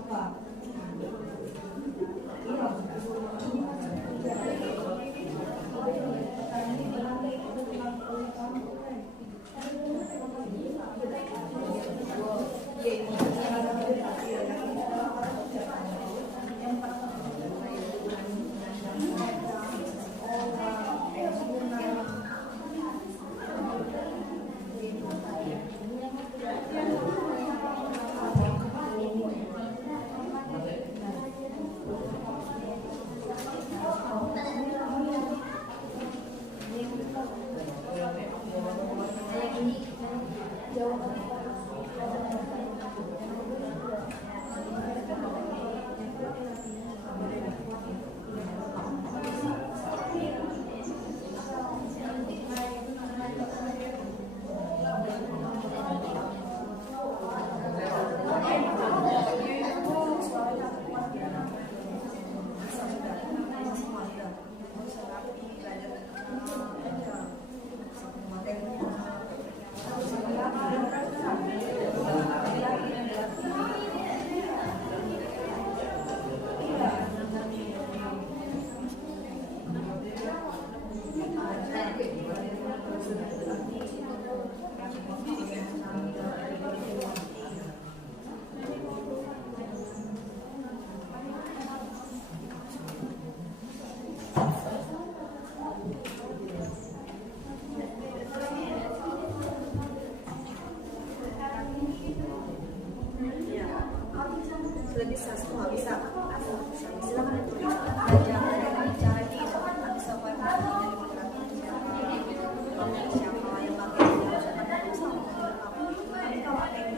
apa? Sudah bisa, semua bisa. Silakan itu. Jangan bicara di bisa siapa yang pakai kalau ada yang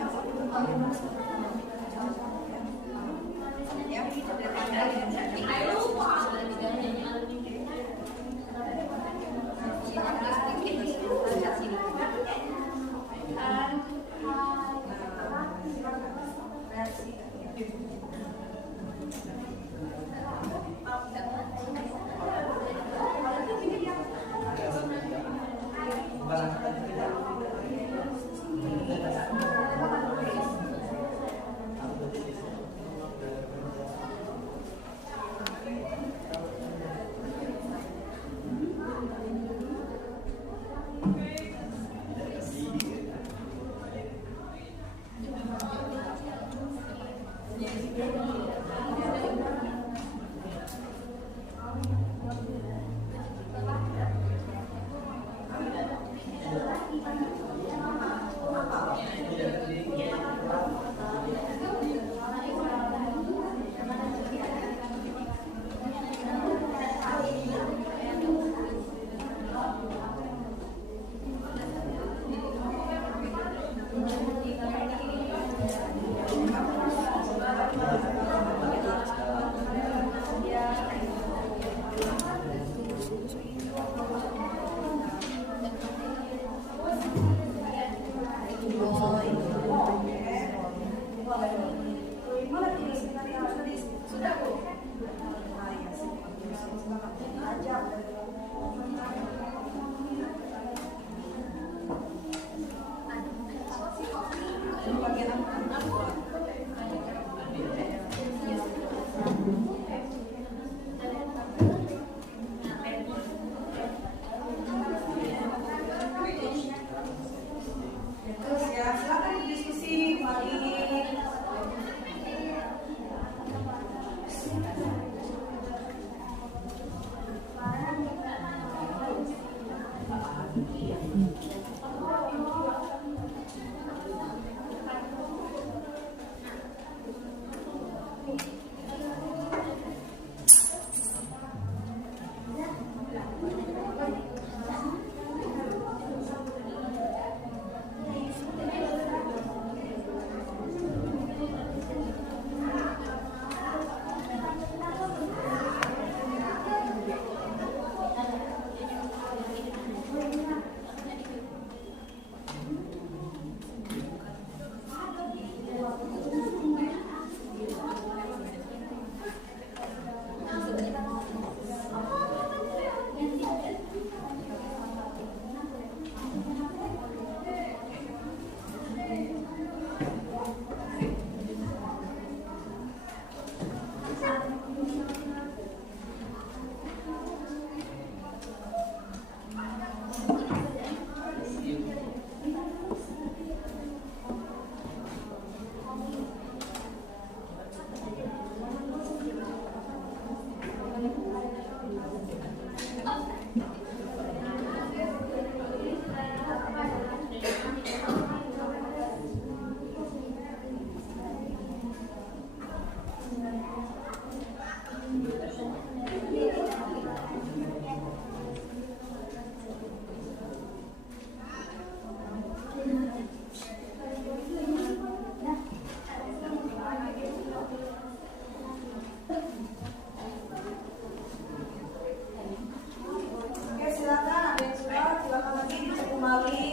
Oke, silakan ada yang sudah, silakan lagi dicek kembali.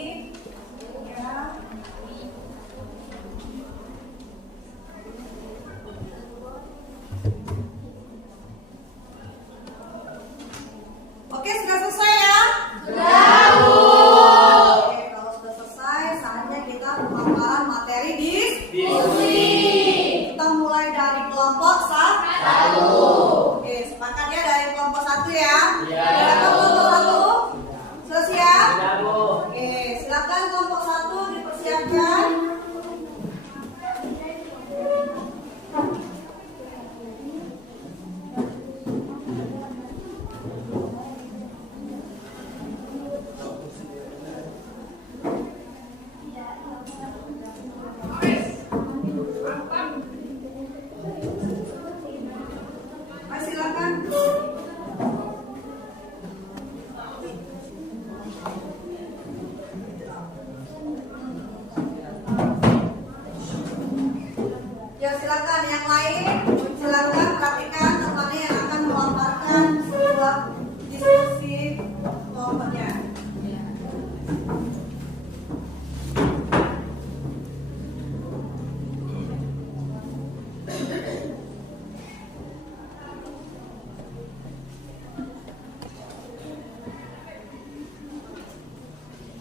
Ya. Oke, sudah selesai ya? Oke, kalau sudah selesai, saatnya kita pemaparan materi diskusi. Kita mulai dari kelompok 1. Oke, sepakat ya dari kelompok 1 ya? Silakan kelompok 1. Sudah siap? Oke, silakan kelompok 1 dipersiapkan. Ayo, silakan. Ya, silakan yang lain, silakan perhatikan temannya yang akan memaparkan sebuah diskusi kelompoknya.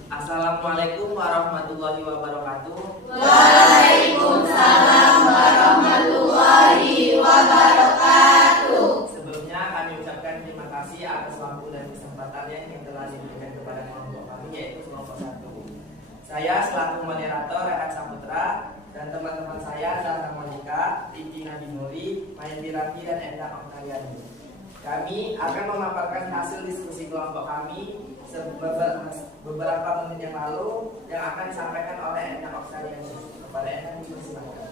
Assalamualaikum warahmatullahi wabarakatuh. Waalaikumsalam warahmatullahi wabarakatuh. Sebelumnya kami ucapkan terima kasih atas waktu dan kesempatannya yang telah diberikan kepada kelompok kami, yaitu kelompok 1. Saya selaku moderator Rehat Saputra dan teman-teman saya Zahra Monika, Titi Nabinuri, Mayenti Rafi, dan Enda Oktayani. Kami akan memaparkan hasil diskusi kelompok kami beberapa menit yang lalu yang akan disampaikan oleh Enda Oktayani. Kepada Enda dipersilakan.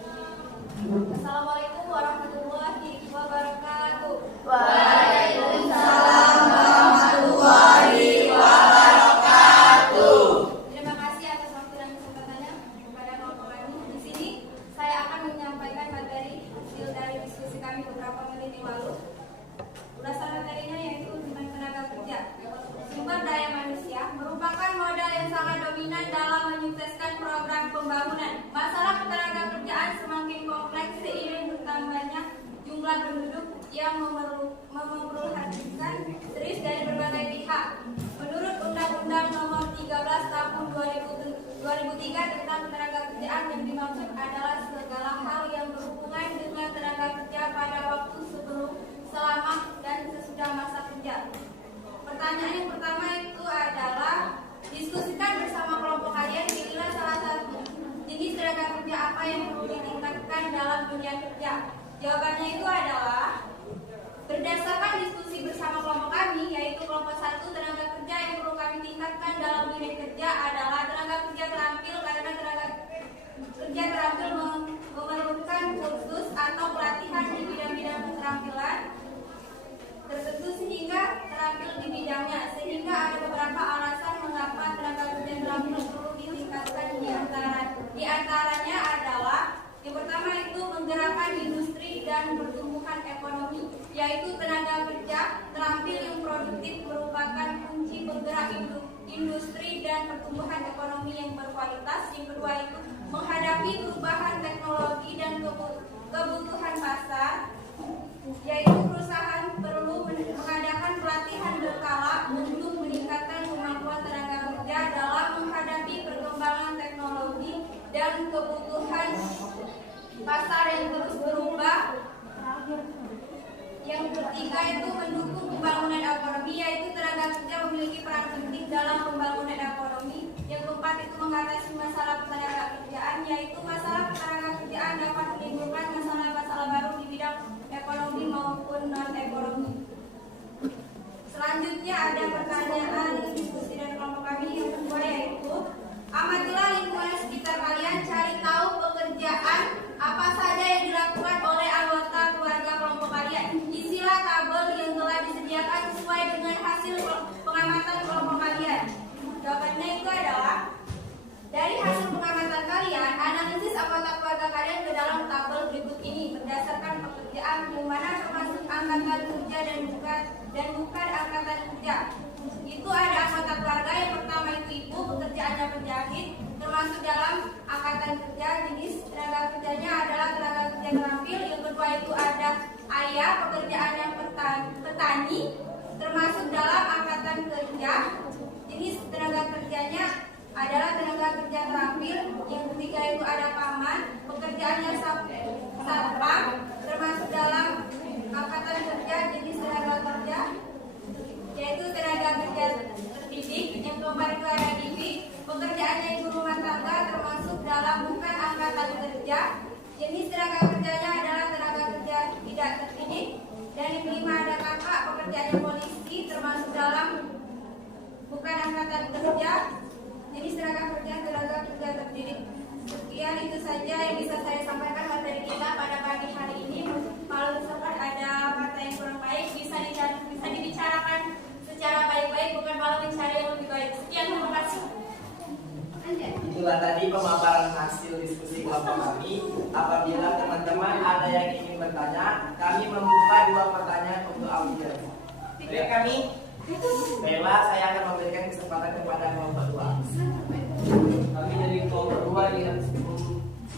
Assalamualaikum warahmatullahi wabarakatuh. Waalaikumsalam warahmatullahi wabarakatuh. Terima kasih atas waktu dan kesempatannya kepada kelompok kami. Di sini saya akan menyampaikan materi hasil dari diskusi kami beberapa menit yang lalu. Dasar materinya yaitu tentang tenaga kerja. Sumber daya manusia merupakan modal yang sangat dominan dalam menyukseskan program pembangunan. Masalah ketenaga kerjaan semakin kompleks seiring bertambahnya jumlah penduduk yang memerlukan serius dari berbagai pihak. Menurut Undang-Undang Nomor 13 Tahun 2003 tentang tenaga kerjaan, yang dimaksud adalah segala hal yang berhubungan dengan tenaga kerja pada waktu sebelum, selama, dan sesudah masa kerja. Pertanyaan yang pertama itu adalah, diskusikan bersama kelompok kalian, pilihlah salah satu jenis tenaga kerja apa yang perlu ditingkatkan dalam dunia kerja. Jawabannya itu adalah, berdasarkan diskusi bersama kelompok kami, yaitu kelompok 1, tenaga kerja yang perlu kami tingkatkan dalam bertumbuhan di bidang-bidang keterampilan tertentu sehingga terampil di bidangnya, sehingga ada beberapa alasan mengapa tenaga kerja terampil perlu ditingkatkan. Di antaranya adalah yang pertama itu menggerakkan industri dan pertumbuhan ekonomi, yaitu tenaga kerja terampil yang produktif merupakan kunci penggerak industri dan pertumbuhan ekonomi yang berkualitas. Yang kedua itu menghadapi perubahan teknologi dan kebutuhan pasar, yaitu perusahaan perlu mengadakan pelatihan berkala untuk meningkatkan kemampuan tenaga kerja dalam menghadapi perkembangan teknologi dan kebutuhan pasar yang terus berubah. Yang ketiga itu mendukung pembangunan ekonomi, yaitu tenaga kerja memiliki peran penting dalam pembangunan ekonomi. Yang keempat itu mengatasi masalah ketenaga kerjaan, yaitu masalah ketenaga kerjaan dapat menimbulkan masalah-masalah baru di bidang ekonomi maupun non-ekonomi. Selanjutnya ada pertanyaan diskusi dari kelompok kami. Yang kedua yaitu amatilah lingkungan sekitar kalian, cari tahu pekerjaan apa saja yang dilakukan oleh anggota keluarga kelompok kalian. Isilah tabel yang telah disediakan sesuai dengan hasil pengamatan kelompok kalian. Jawabannya itu adalah dari hasil pengamatan kalian, analisis anggota keluarga kalian ke dalam tabel berikut ini berdasarkan pekerjaan yang mana termasuk angkatan kerja dan bukan angkatan kerja. Itu ada anggota keluarga yang pertama itu ibu, pekerjaannya penjahit, termasuk dalam angkatan kerja. Jenis tenaga kerjanya adalah tenaga kerja terampil. Yang kedua itu ada ayah, pekerjaannya petani, termasuk dalam angkatan kerja. Jenis tenaga kerjanya adalah tenaga kerja terampil. Yang ketiga itu ada paman, pekerjaannya satpam, termasuk dalam angkatan kerja. Jenis tenaga kerja yaitu tenaga kerja terdidik. Yang keempat itu ada bibi, pekerjaannya ibu rumah tangga, termasuk dalam bukan angkatan kerja. Jenis tenaga kerjanya adalah tenaga kerja tidak terdidik. Dan yang kelima ada kakak, pekerjaannya polisi, termasuk dalam bukan angkatan kerja. Jenis tenaga kerja terdidik. Sekian itu saja yang bisa saya sampaikan materi kita pada pagi hari ini. Kalau misalkan ada kata yang kurang baik bisa dibicarakan secara baik-baik, bukan malah mencari yang lebih baik. Sekian, terima kasih. Itulah tadi pemaparan hasil diskusi kelompok kami. Apabila teman-teman ada yang ingin bertanya, kami membuka 2 pertanyaan untuk audiens. Dari kami, baiklah, saya akan memberikan kesempatan kepada kelompok 2. Kami dari kelompok 2 ingin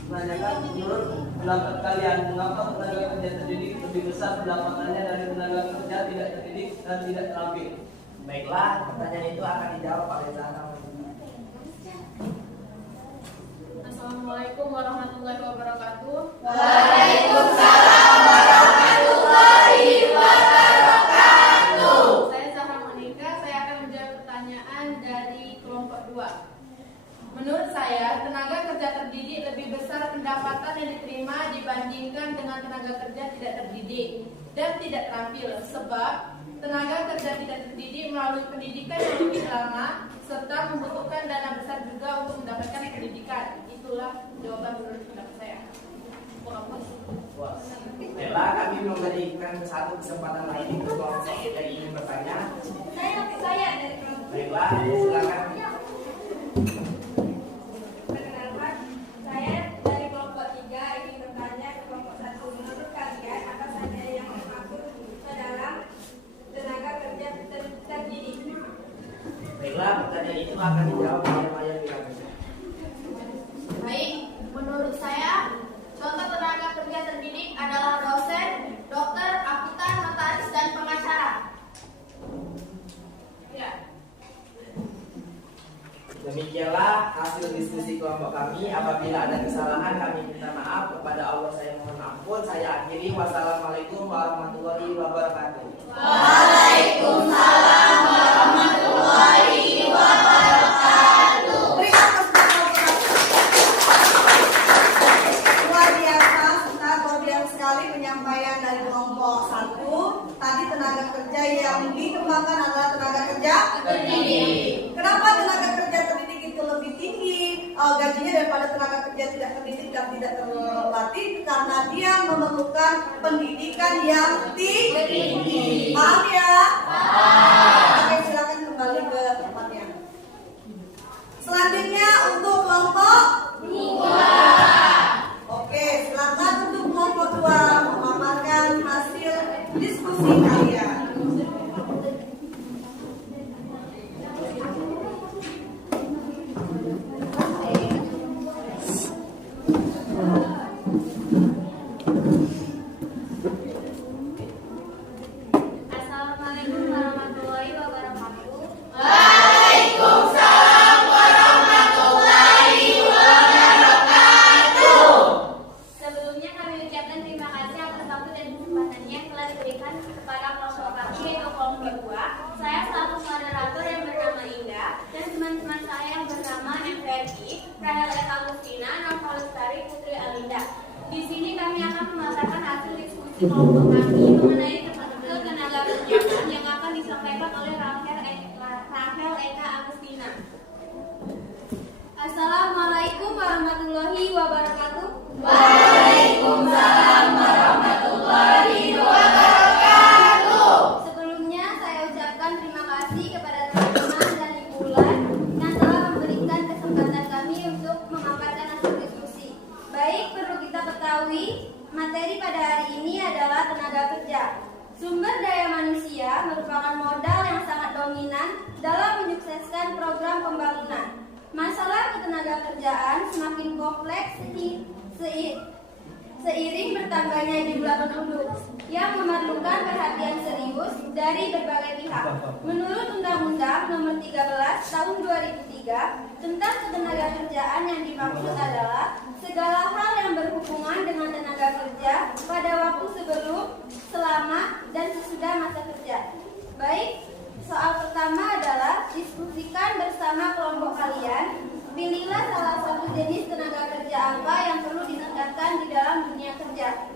menanyakan menurut pendapat kalian mengapa tenaga kerja terdidik lebih besar pendapatannya dari tenaga kerja tidak terdidik dan tidak terampil? Baiklah, pertanyaan itu akan dijawab oleh Zahra. Assalamualaikum warahmatullahi wabarakatuh. Waalaikumsalam warahmatullahi wabarakatuh. Saya Zahra Monika, saya akan menjawab pertanyaan dari kelompok 2. Menurut saya, tenaga kerja terdidik lebih besar pendapatan yang diterima dibandingkan dengan tenaga kerja tidak terdidik dan tidak terampil, sebab tenaga kerja tidak terdidik melalui pendidikan yang lebih lama serta membutuhkan dana besar juga untuk mendapatkan pendidikan. Itulah jawaban menurut pendapat saya. Baiklah, kami memberikan satu kesempatan lagi untuk kelompok yang ingin bertanya. Saya dari kelompok. Baiklah, silakan. Perkenalkan, saya dari kelompok 3 ingin bertanya ke kelompok 1. Menurut kalian apa saja yang termasuk ke dalam tenaga kerja terdidik? Baiklah, pertanyaan itu akan dijawab oleh Maya Wirana. Baik, menurut saya contoh tenaga kerja terdidik adalah dosen, dokter, akuntan, notaris, dan pengacara. Ya. Demikianlah hasil diskusi kelompok kami. Apabila ada kesalahan, kami minta maaf. Kepada Allah saya mohon ampun. Saya akhiri. Wassalamualaikum warahmatullahi wabarakatuh. Waalaikumsalam warahmatullahi wabarakatuh. Luar biasa, Ustaz, luar sekali penyampaian dari kelompok 1. Tadi tenaga kerja yang dikembangkan adalah tenaga kerja terdidik. Kenapa tenaga kerja terdidik itu lebih tinggi gajinya daripada tenaga kerja tidak terdidik dan tidak terlatih karena dia memerlukan pendidikan yang tinggi. Paham ya? Oke, silakan kembali ke tempatnya. Selanjutnya untuk kelompok 2. Oke, silakan untuk kelompok 2 memaparkan hasil diskusi kalian. Assalamualaikum warahmatullahi wabarakatuh. Waalaikumsalam warahmatullahi wabarakatuh. Sebelumnya kami ucapkan terima kasih atas waktu dan kesempatannya yang telah diberikan kepada kelompok kami yaitu kelompok 2. Saya selaku moderator yang bernama Indah dan teman-teman saya yang bernama MVRI, Rahel Eka Agustina, Nova Lestari, Putri Alinda. Di sini kami akan memaparkan hasil diskusi kelompok kami mengenai ketenaga kerjaan yang akan disampaikan oleh Rahel Eka Agustina. Assalamualaikum warahmatullahi wabarakatuh. Waalaikumsalam warahmatullahi wabarakatuh. Sebelumnya saya ucapkan terima kasih kepada teman-teman dan Ibu Ulan yang telah memberikan kesempatan kami untuk memaparkan hasil diskusi. Baik, perlu kita ketahui, materi pada hari ini adalah tenaga kerja. Sumber daya manusia merupakan modal yang sangat dominan dalam menyukseskan program pembangunan. Masalah ketenaga kerjaan semakin kompleks seiring bertambahnya jumlah penduduk yang memerlukan perhatian serius dari berbagai pihak. Menurut Undang-Undang Nomor 13 Tahun 2003 tentang ketenaga kerjaan, yang dimaksud adalah segala hal yang berhubungan dengan tenaga kerja pada waktu sebelum, selama, dan sesudah masa kerja. Baik, soal pertama adalah diskusikan bersama kelompok kalian. Pilihlah salah satu jenis tenaga kerja apa yang perlu ditingkatkan di dalam dunia kerja.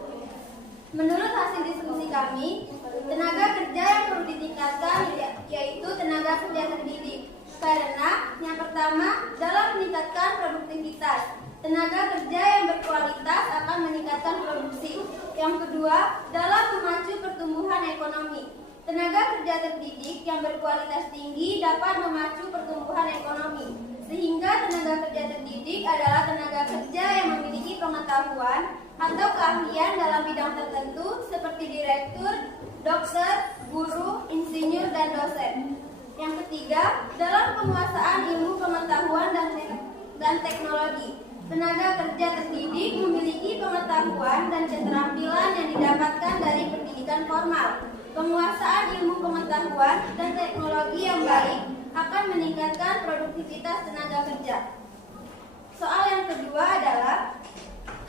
Menurut hasil diskusi kami, tenaga kerja yang perlu ditingkatkan yaitu tenaga kerja terdidik. Karena yang pertama dalam meningkatkan produktivitas. Tenaga kerja yang berkualitas akan meningkatkan produksi. Yang kedua, dalam memacu pertumbuhan ekonomi. Tenaga kerja terdidik yang berkualitas tinggi dapat memacu pertumbuhan ekonomi. Sehingga tenaga kerja terdidik adalah tenaga kerja yang memiliki pengetahuan atau keahlian dalam bidang tertentu seperti direktur, dokter, guru, insinyur, dan dosen. Yang ketiga, dalam penguasaan ilmu pengetahuan dan teknologi. Tenaga kerja terdidik memiliki pengetahuan dan keterampilan yang didapatkan dari pendidikan formal. Penguasaan ilmu pengetahuan dan teknologi yang baik akan meningkatkan produktivitas tenaga kerja. Soal yang kedua adalah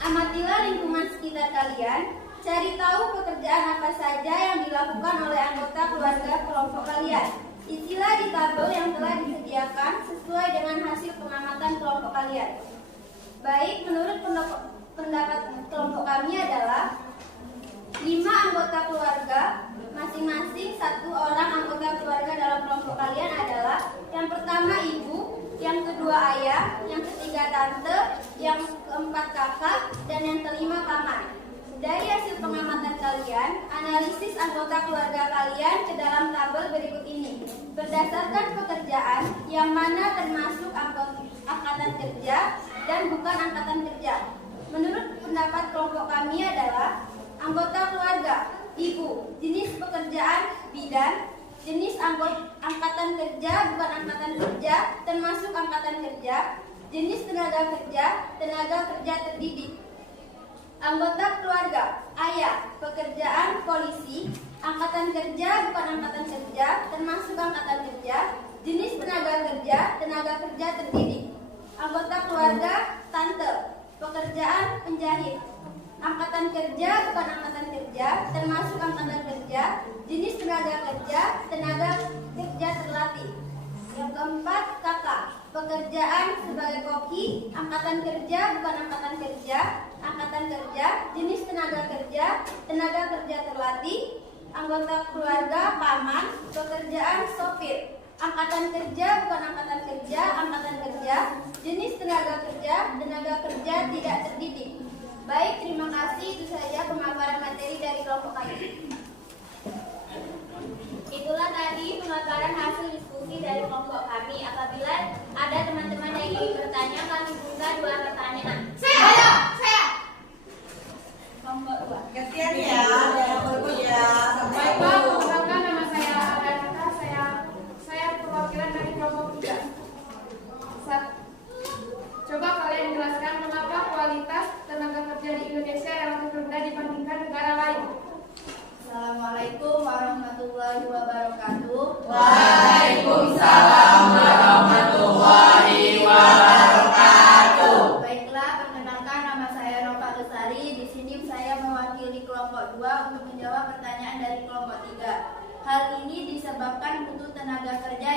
amatilah lingkungan sekitar kalian, cari tahu pekerjaan apa saja yang dilakukan oleh anggota keluarga kelompok kalian. Isilah di tabel yang telah disediakan sesuai dengan hasil pengamatan kelompok kalian. Baik, menurut pendapat kelompok kami adalah 5 anggota keluarga, masing-masing 1 orang anggota keluarga dalam kelompok kalian adalah yang pertama ibu, yang kedua ayah, yang ketiga tante, yang keempat kakak, dan yang kelima paman. Dari hasil pengamatan kalian, analisis anggota keluarga kalian ke dalam tabel berikut ini. Berdasarkan pekerjaan, yang mana termasuk angkatan kerja dan bukan angkatan kerja. Menurut pendapat kelompok kami adalah anggota keluarga, ibu, jenis pekerjaan bidan, jenis angkatan kerja bukan angkatan kerja termasuk angkatan kerja, jenis tenaga kerja terdidik. Anggota keluarga, ayah, pekerjaan polisi, angkatan kerja bukan angkatan kerja termasuk angkatan kerja, jenis tenaga kerja terdidik. Anggota keluarga, tante, pekerjaan penjahit, angkatan kerja bukan angkatan kerja termasuk angkatan kerja, jenis tenaga kerja terlatih. Yang keempat, kakak, pekerjaan sebagai koki, angkatan kerja bukan angkatan kerja, jenis tenaga kerja terlatih. Anggota keluarga, paman, pekerjaan sopir, angkatan kerja bukan angkatan kerja, jenis tenaga kerja tenaga kerja tidak terdidik. Baik, terima kasih. Itu saja pemaparan materi dari kelompok kami. Itulah tadi pemaparan hasil diskusi dari kelompok kami. Apabila ada teman-teman yang ingin bertanya, kami buka 2 pertanyaan. Saya. Kelompok 2. Gantian ya, jangan berebut ya. Sampai Baik Pak, perkenalkan nama saya Aganata. Saya perwakilan dari kelompok 3. Coba kalian jelaskan mengapa kualitas tenaga kerja di Indonesia relatif rendah dibandingkan negara lain. Assalamualaikum warahmatullahi wabarakatuh. Waalaikumsalam warahmatullahi wabarakatuh. Baiklah, perkenalkan nama saya Nova Lestari. Di sini saya mewakili kelompok 2 untuk menjawab pertanyaan dari kelompok 3. Hal ini disebabkan mutu tenaga kerja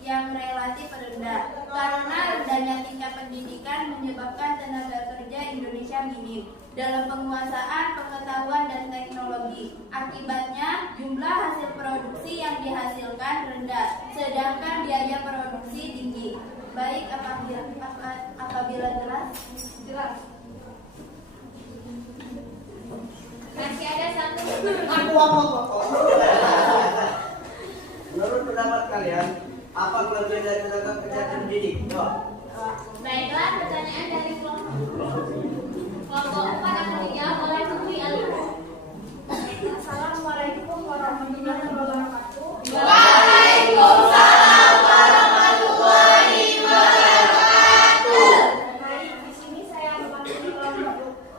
yang relatif rendah. Karena rendahnya tingkat pendidikan menyebabkan tenaga kerja Indonesia minim dalam penguasaan pengetahuan dan teknologi. Akibatnya, jumlah hasil produksi yang dihasilkan rendah, sedangkan biaya produksi tinggi. Baik, apabila jelas. Masih ada satu. Menurut pendapat kalian, apa kelebihan dari tenaga kerja terdidik? Baiklah, pertanyaan dari kelompok 4 akan dijawab oleh Putri Alina. Assalamualaikum warahmatullahi wabarakatuh. Waalaikumsalam warahmatullahi wabarakatuh. Baik, di sini saya mewakili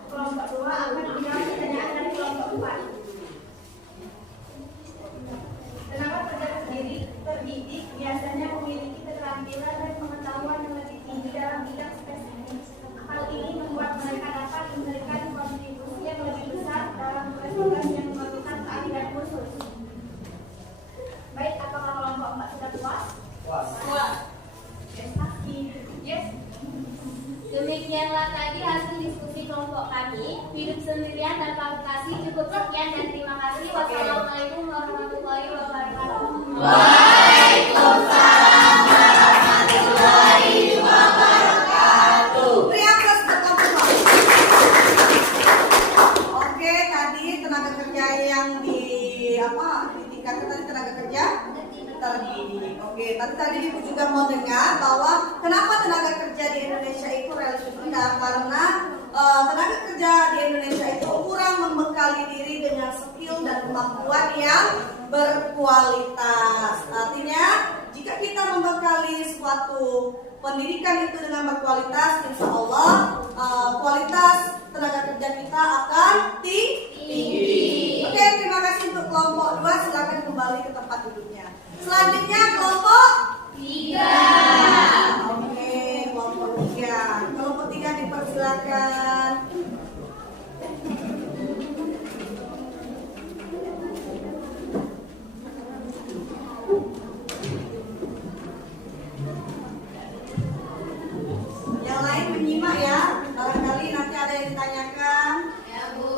kelompok 2 akan menjawab pertanyaan dari kelompok 4. Tenaga kerja terdidik biasanya memiliki keterampilan dan pengetahuan yang lebih tinggi dalam bidang spesifik. Hal ini membuat mereka dapat memberikan kontribusi yang lebih besar dalam tugas-tugas yang memerlukan keahlian khusus. Baik, apakah kelompok 4 sudah puas? Puas. Yes. Demikianlah tadi hasil diskusi kelompok kami. Hidup sendirian tanpa bekasi. Cukup sekian dan terima kasih. Wassalamualaikum warahmatullahi wabarakatuh. Waalaikumsalam warahmatullahi wabarakatuh. Teriak plus berkelompok. Oke, tadi tenaga kerja yang ditingkatkan tadi tenaga kerja terdidik. Oke, tadi Ibu juga mau dengar bahwa kenapa tenaga kerja di Indonesia itu relatif rendah, karena tenaga kerja di Indonesia itu kurang membekali diri dengan skill dan kemampuan yang berkualitas. Artinya, jika kita membekali suatu pendidikan itu dengan berkualitas, insya Allah kualitas tenaga kerja kita akan tinggi. Oke, terima kasih untuk kelompok 2. Silakan kembali ke tempat duduknya. Selanjutnya kelompok 3. Oke, kelompok 3. Kelompok 3 dipersilakan. Yang lain menyimak ya. Barangkali nanti ada yang ditanyakan. Ya Bu.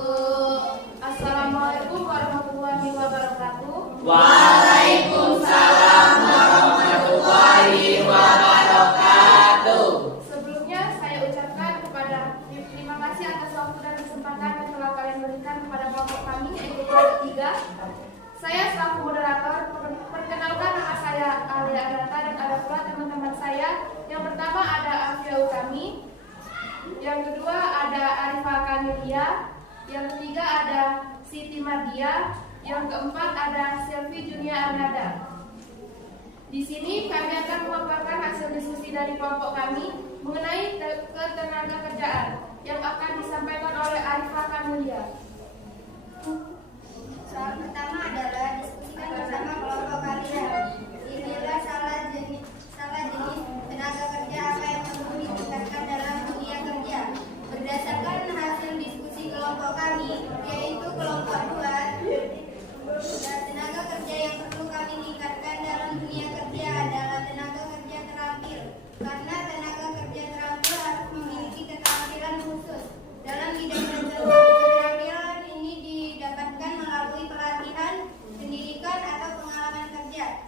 Assalamualaikum warahmatullahi wabarakatuh. Waalaikumsalam warahmatullahi wabarakatuh. Sebelumnya saya ucapkan terima kasih atas waktu dan kesempatan yang telah kalian berikan kepada kelompok kami yaitu kelompok 3. Saya selaku moderator perkenalkan nama saya Alia Agatha dan ada pula teman-teman saya. Yang pertama ada Afia Utami, yang kedua ada Arifah Kamilia, yang ketiga ada Siti Mardia, yang keempat ada Selvi Junia Arnada. Di sini kami akan memaparkan hasil diskusi dari kelompok kami mengenai ketenaga kerjaan yang akan disampaikan oleh Arifah Kamilia. Soal pertama adalah diskusikan bersama kelompok kalian. Inilah salah jenis tenaga kerja apa yang perlu ditingkatkan dalam dunia kerja. Berdasarkan hasil diskusi kelompok kami, yaitu kelompok 2, tenaga kerja yang perlu kami tingkatkan dalam dunia kerja adalah tenaga kerja terampil. Karena tenaga kerja terampil harus memiliki keterampilan khusus dalam bidang tertentu. Keterampilan ini didapatkan melalui pelatihan, pendidikan atau pengalaman kerja.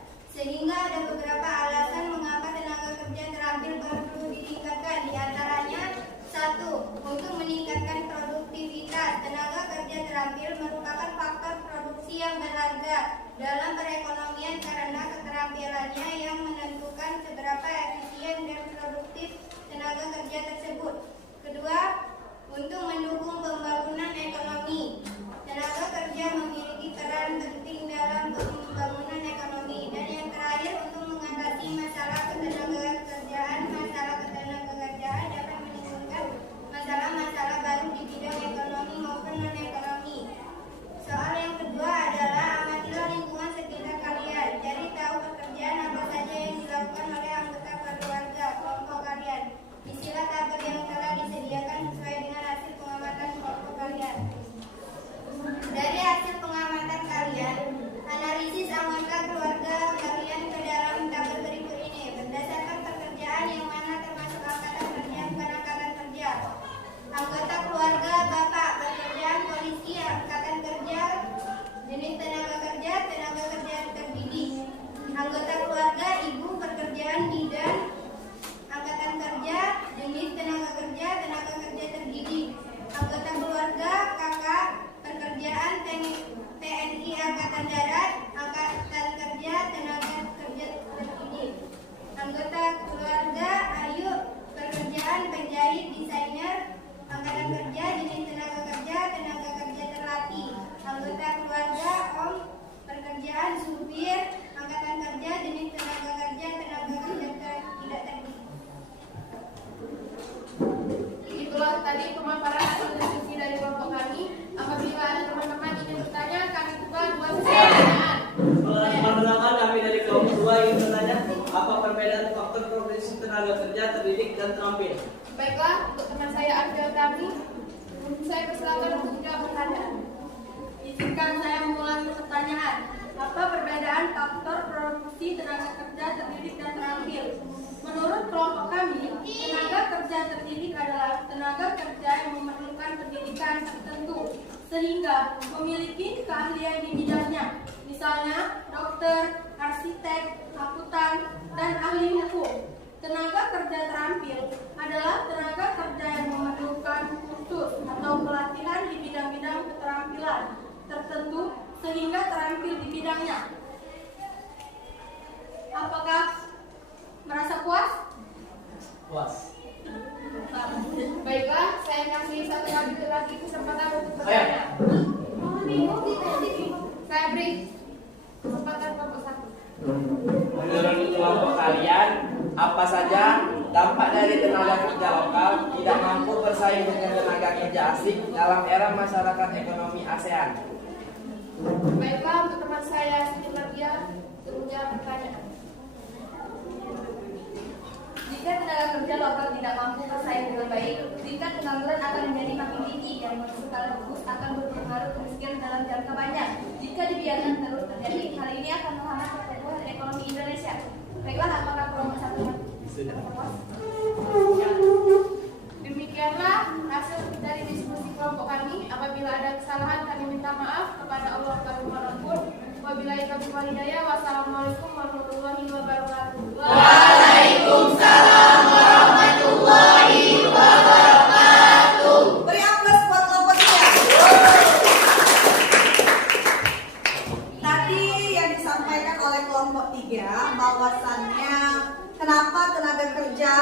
tenaga kerja terdidik dan terampil. Baiklah, untuk teman saya Arfil Kami, saya persilakan untuk menjawab pertanyaan. Izinkan saya mengulangi pertanyaan. Apa perbedaan faktor produksi tenaga kerja terdidik dan terampil? Menurut kelompok kami, tenaga kerja terdidik adalah tenaga kerja yang memerlukan pendidikan tertentu sehingga memiliki keahlian di bidangnya, misalnya dokter, arsitek, akuntan, dan ahli hukum. Tenaga kerja terampil adalah tenaga kerja yang memerlukan kursus atau pelatihan di bidang-bidang keterampilan tertentu sehingga terampil di bidangnya. Apakah merasa puas? Puas. Baiklah, saya kasih satu kali lagi kesempatan untuk bertanya. Saya beri kesempatan kelompok satu. Menurut kelompok kalian, apa saja dampak dari tenaga kerja lokal tidak mampu bersaing dengan tenaga kerja asing dalam era masyarakat ekonomi ASEAN? Baiklah, untuk teman saya Siti Mardia untuk menjawab pertanyaan. Jika tenaga kerja lokal tidak mampu bersaing dengan baik, tingkat pengangguran akan menjadi makin tinggi dan skala bagus akan berpengaruh kemiskinan dalam jangka panjang. Jika dibiarkan terus terjadi, hal ini akan menghambat pertumbuhan ekonomi Indonesia. Baiklah, apakah kelompok satu sudah puas? Demikianlah hasil dari diskusi kelompok kami. Apabila ada kesalahan, kami minta maaf kepada Allah Subhanahu wa taala. Wabillahi taufiq wal hidayah. Wassalamualaikum warahmatullahi wabarakatuh. Waalaikumsalam warahmatullahi wabarakatuh. Beri aplaus buat kelompok 3. Tadi yang disampaikan oleh kelompok 3 bahwasannya kenapa tenaga kerja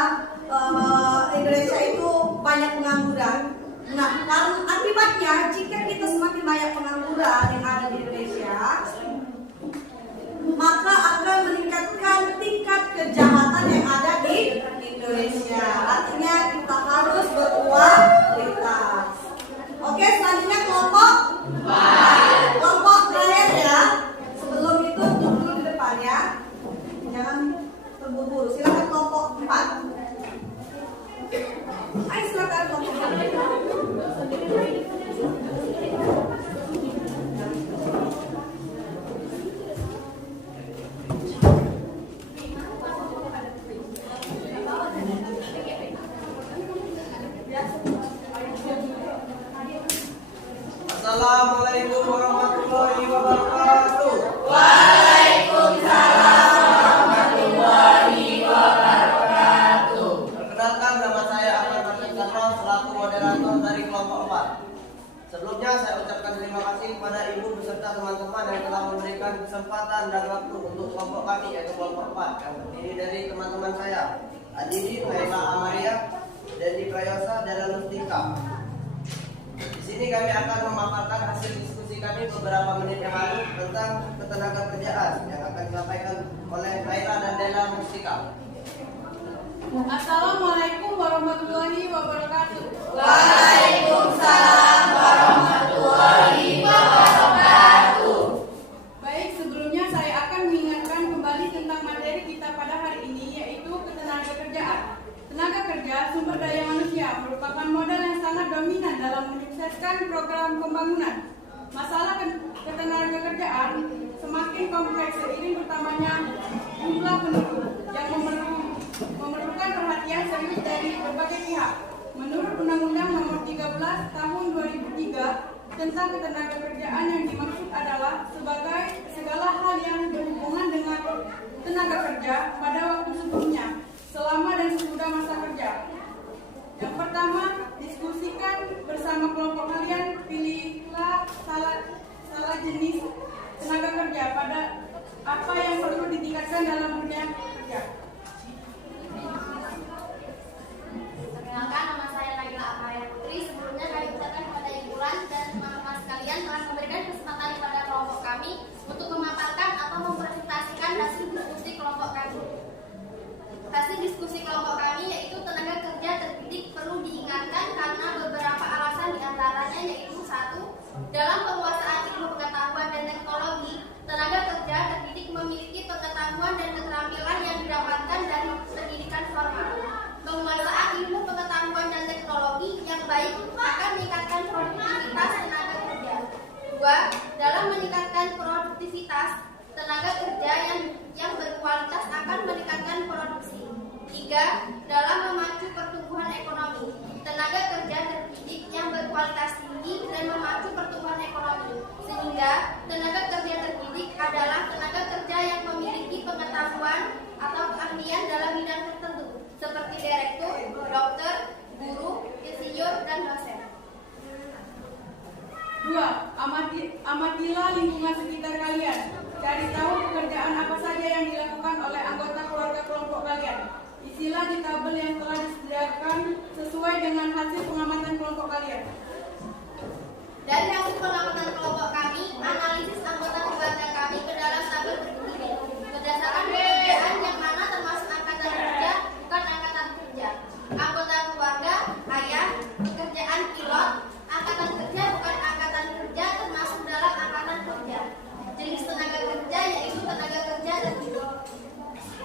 Indonesia itu banyak pengangguran. Nah, karena akibatnya jika kita semakin banyak pengangguran yang ada di Indonesia, maka akan meningkatkan tingkat kejahatan yang ada di Indonesia. Artinya kita harus berkualitas. Oke, selanjutnya kelompok 4. Kelompok terakhir ya. Sebelum itu duduk dulu di depan ya. Jangan terburu-buru. Silakan kelompok 4. Ayo silakan kelompok 4. Assalamualaikum warahmatullahi wabarakatuh. Waalaikumsalam warahmatullahi wabarakatuh. Perkenalkan, nama saya Ahmad Rafiq Zahra selaku moderator dari kelompok 4. Sebelumnya saya ucapkan terima kasih kepada ibu beserta teman-teman yang telah memberikan kesempatan dan waktu untuk kelompok kami yaitu kelompok 4 yang terdiri dari teman-teman saya Adidi, Naila Amaria, Dendi Prayosa, dan Lustika. Di sini kami akan memaparkan hasil diskusi kami beberapa menit yang lalu tentang ketenaga kerjaan yang akan disampaikan oleh Naila dan Dela Mustika. Assalamualaikum warahmatullahi wabarakatuh. Waalaikumsalam warahmatullahi wabarakatuh. Baik, sebelumnya saya akan mengingatkan kembali tentang materi kita pada hari ini, yaitu ketenaga kerjaan. Tenaga kerja, sumber daya manusia, merupakan modal yang sangat dominan dalam menyukseskan program pembangunan. Masalah ketenaga kerjaan semakin kompleks seiring bertambahnya jumlah penduduk yang memerlukan perhatian serius dari berbagai pihak. Menurut Undang-Undang Nomor 13 Tahun 2003 tentang ketenaga kerjaan, yang dimaksud adalah sebagai segala hal yang berhubungan dengan tenaga kerja pada waktu sebelumnya, selama dan sesudah masa kerja. Yang pertama, diskusikan bersama kelompok kalian, pilihlah salah jenis tenaga kerja pada apa yang perlu ditingkatkan dalam dunia kerja. Perkenalkan, nama saya Naila Amaria Putri. Sebelumnya kami ucapkan kepada Ibu Lan dan teman-teman sekalian telah memberikan kesempatan kepada kelompok kami untuk memaparkan atau mempresentasikan hasil diskusi kelompok kami. Hasil diskusi kelompok kami yaitu tenaga kerja terdidik perlu diingatkan karena beberapa alasan, diantaranya yaitu 1. Dalam penguasaan ilmu pengetahuan dan teknologi, tenaga kerja terdidik memiliki pengetahuan dan keterampilan yang didapatkan dari pendidikan formal. dalam memacu pertumbuhan ekonomi. Tenaga kerja terdidik yang berkualitas tinggi dan memacu pertumbuhan ekonomi. Sehingga tenaga kerja terdidik adalah tenaga kerja yang memiliki pengetahuan atau keahlian dalam bidang tertentu, seperti direktur, dokter, guru, insinyur, dan dosen. 2. Amatilah lingkungan sekitar kalian. Cari tahu pekerjaan apa saja yang dilakukan oleh anggota keluarga kelompok kalian. Isilah di tabel yang telah disediakan sesuai dengan hasil pengamatan kelompok kalian. Dari hasil pengamatan kelompok kami, analisis anggota keluarga kami ke dalam tabel berikut ini. Berdasarkan pekerjaan yang mana termasuk angkatan kerja, bukan angkatan kerja. Anggota keluarga, ayah, pekerjaan pilot, angkatan kerja bukan angkatan kerja termasuk dalam angkatan kerja. Jenis tenaga kerja yaitu tenaga kerja terdidik.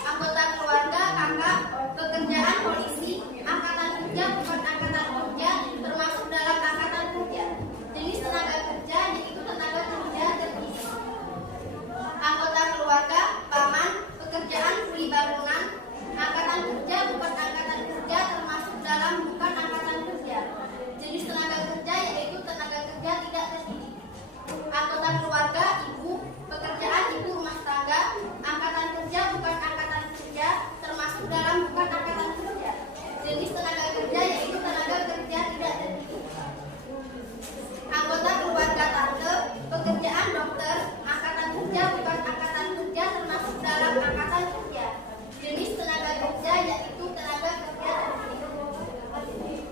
Anggota keluarga, kakak, pekerjaan polisi, angkatan kerja bukan angkatan kerja termasuk dalam angkatan kerja. Jenis tenaga kerja yaitu tenaga kerja terdidik. Anggota keluarga, paman, pekerjaan kuli bangunan, angkatan kerja bukan angkatan kerja termasuk dalam bukan angkatan kerja. Jenis tenaga kerja yaitu tenaga kerja tidak terdidik. Anggota keluarga, ibu, pekerjaan ibu rumah tangga, angkatan kerja bukan angkatan kerja termasuk dalam bukan angkatan kerja. Jenis tenaga kerja yaitu tenaga kerja tidak terdidik. Anggota keluarga tante, pekerjaan dokter, angkatan kerja bukan angkatan kerja termasuk dalam angkatan kerja. Jenis tenaga kerja yaitu tenaga kerja terdidik.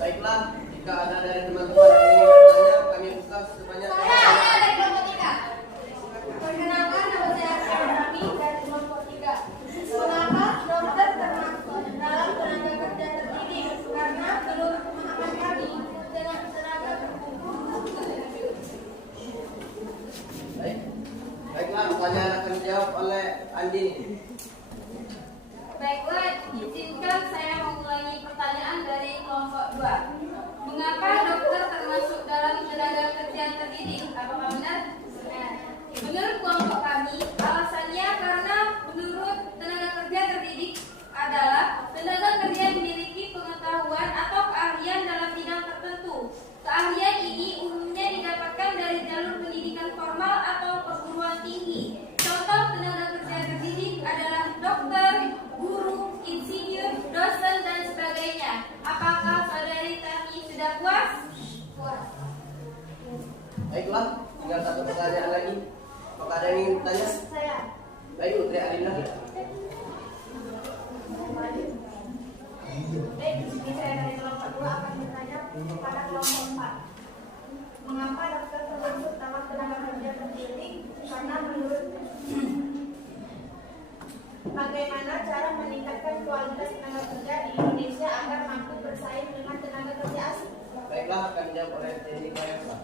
Baiklah, jika ada dari teman-teman yang ingin bertanya, kami buka sebanyak. Saya dari kelompok 3. Perkenalkan, nama saya Arfi dari kelompok 3. Mengapa dokter termasuk dalam tenaga kerja terdidik? Karena menurut pemahaman kami, tenaga Baiklah, pertanyaan akan dijawab oleh Andi. Baiklah, izinkan saya mengulangi pertanyaan dari kelompok 2. Mengapa dokter termasuk dalam tenaga kerja terdidik? Apakah benar? Benar. Menurut kelompok kami, alasannya karena menurut tenaga kerja terdidik adalah tenaga kerja yang memiliki pengetahuan atau keahlian dalam bidang tertentu. Keahlian ini umumnya didapatkan dari jalur pendidikan formal atau perguruan tinggi. Contoh tenaga kerja terdidik adalah dokter, guru, insinyur, dosen, dan sebagainya. Apakah saudari kami sudah puas? Puas. Baiklah, tinggal satu pertanyaan lagi. Apakah ada yang ingin bertanya? Saya. Baik, Putri Alina. Baik, di sini saya dari kelompok 2 akan bertanya pada kelompok 4. Mengapa dokter termasuk dalam tenaga kerja terdidik? Karena menurut bagaimana cara meningkatkan kualitas tenaga kerja di Indonesia agar mampu bersaing dengan tenaga kerja asing? Baiklah, akan dijawab oleh Teni Koyasa.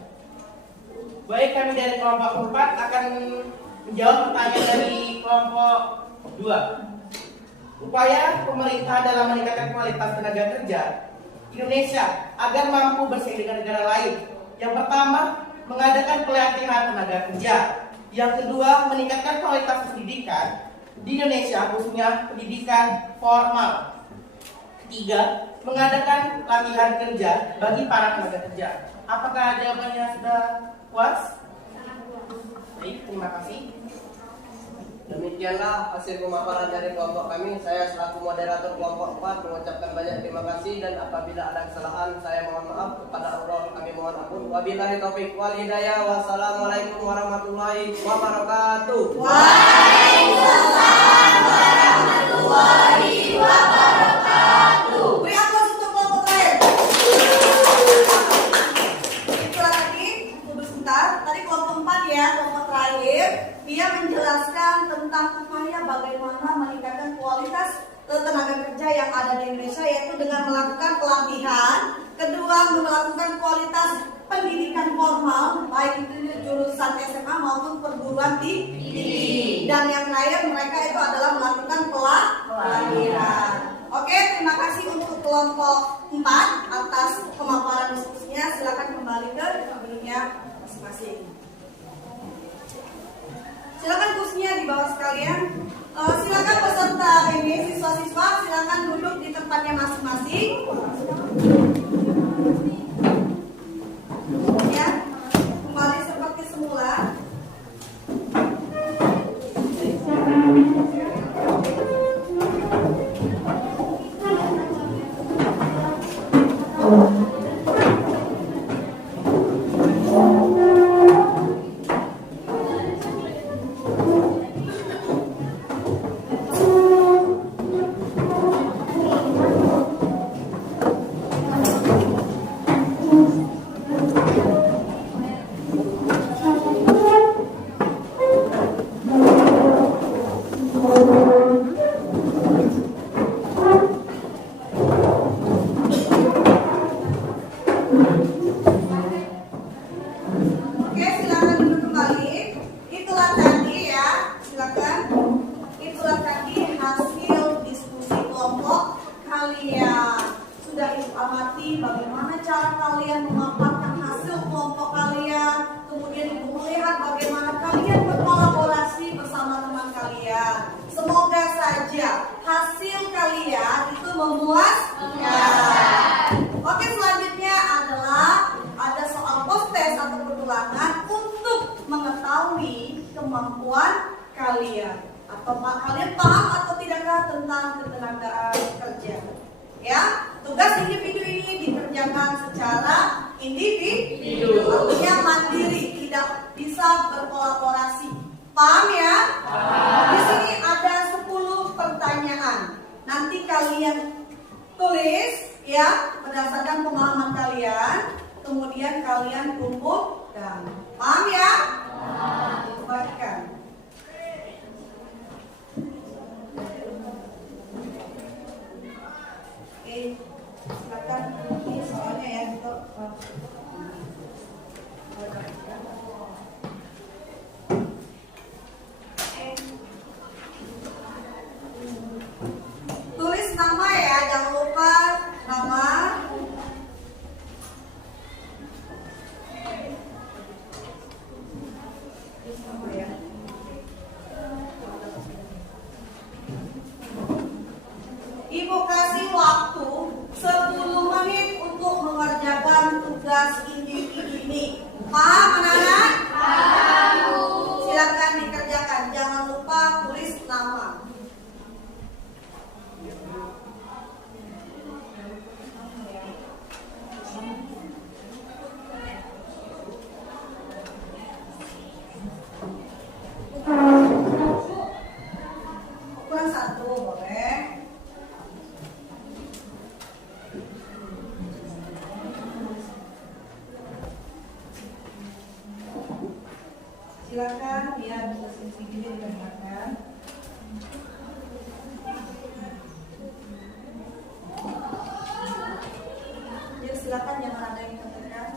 Baik, kami dari kelompok 4 akan menjawab pertanyaan dari kelompok 2. Upaya pemerintah dalam meningkatkan kualitas tenaga kerja Indonesia agar mampu bersaing dengan negara lain. Yang pertama, mengadakan pelatihan tenaga kerja. Yang kedua, meningkatkan kualitas pendidikan di Indonesia, khususnya pendidikan formal. Ketiga, mengadakan latihan kerja bagi para tenaga kerja. Apakah jawabannya sudah puas? Baik, terima kasih. Demikianlah hasil pemaparan dari kelompok kami. Saya selaku moderator kelompok 4 mengucapkan banyak terima kasih, dan apabila ada kesalahan saya mohon maaf. Kepada Allah kami mohon ampun. Wabillahi taufik wal hidayah. Wassalamualaikum warahmatullahi wabarakatuh. Waalaikumsalam warahmatullahi wabarakatuh. Beri aplaus untuk kelompok lain. Itulah tadi, tunggu sebentar. Tadi kelompok 4 ya, kelompok terakhir. Dia menjelaskan tentang upaya bagaimana meningkatkan kualitas tenaga kerja yang ada di Indonesia, yaitu dengan melakukan pelatihan. Kedua, melakukan kualitas pendidikan formal, baik itu jurusan SMA maupun perguruan tinggi. Dan yang terakhir mereka itu adalah melakukan pelatihan. Oke, terima kasih untuk kelompok 4 atas pemaparan diskusinya. Silakan kembali ke duduknya masing-masing. Silakan kursinya di bawah sekalian. Silakan peserta ini, siswa-siswa silakan duduk di tempatnya masing-masing. Ya, kembali seperti semula. Oke, silakan duduk kembali. Itulah tadi ya, silakan. Itulah tadi hasil diskusi kelompok kalian. Sudah ibu amati bagaimana cara kalian memanfaatkan hasil kelompok kalian. Kemudian ibu melihat bagaimana kalian berkolaborasi bersama teman kalian. Semoga saja hasil kalian itu memuaskan. Oke, selanjutnya adalah ada soal post-test atau perulangan untuk mengetahui kemampuan kalian. Atau kalian paham atau tidakkah tentang ketenagaan kerja? Ya, tugas individu ini dikerjakan secara individu, artinya mandiri, tidak bisa berkolaborasi. Paham ya? Di sini ada 10 pertanyaan. Nanti kalian tulis ya berdasarkan pemahaman kalian. Kemudian kalian kumpulkan. Paham ya? Buatkan. Oke, silakan ini soalnya ya gitu. Tulis nama ya, jangan lupa nama. Ibu kasih waktu 10 menit untuk mengerjakan tugas individu ini. Paham anak-anak? Paham. Silakan dikerjakan. Jangan lupa tulis nama. Ukuran 1 boleh. Silakan ya, bisa sedikit dikerjakan. Jadi silakan jangan ada yang tertekan.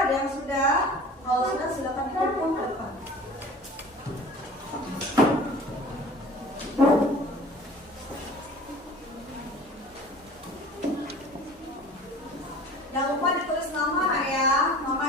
Ada yang sudah? Kalau sudah silakan dikumpul ke depan. Jangan lupa ditulis nama ya. Nama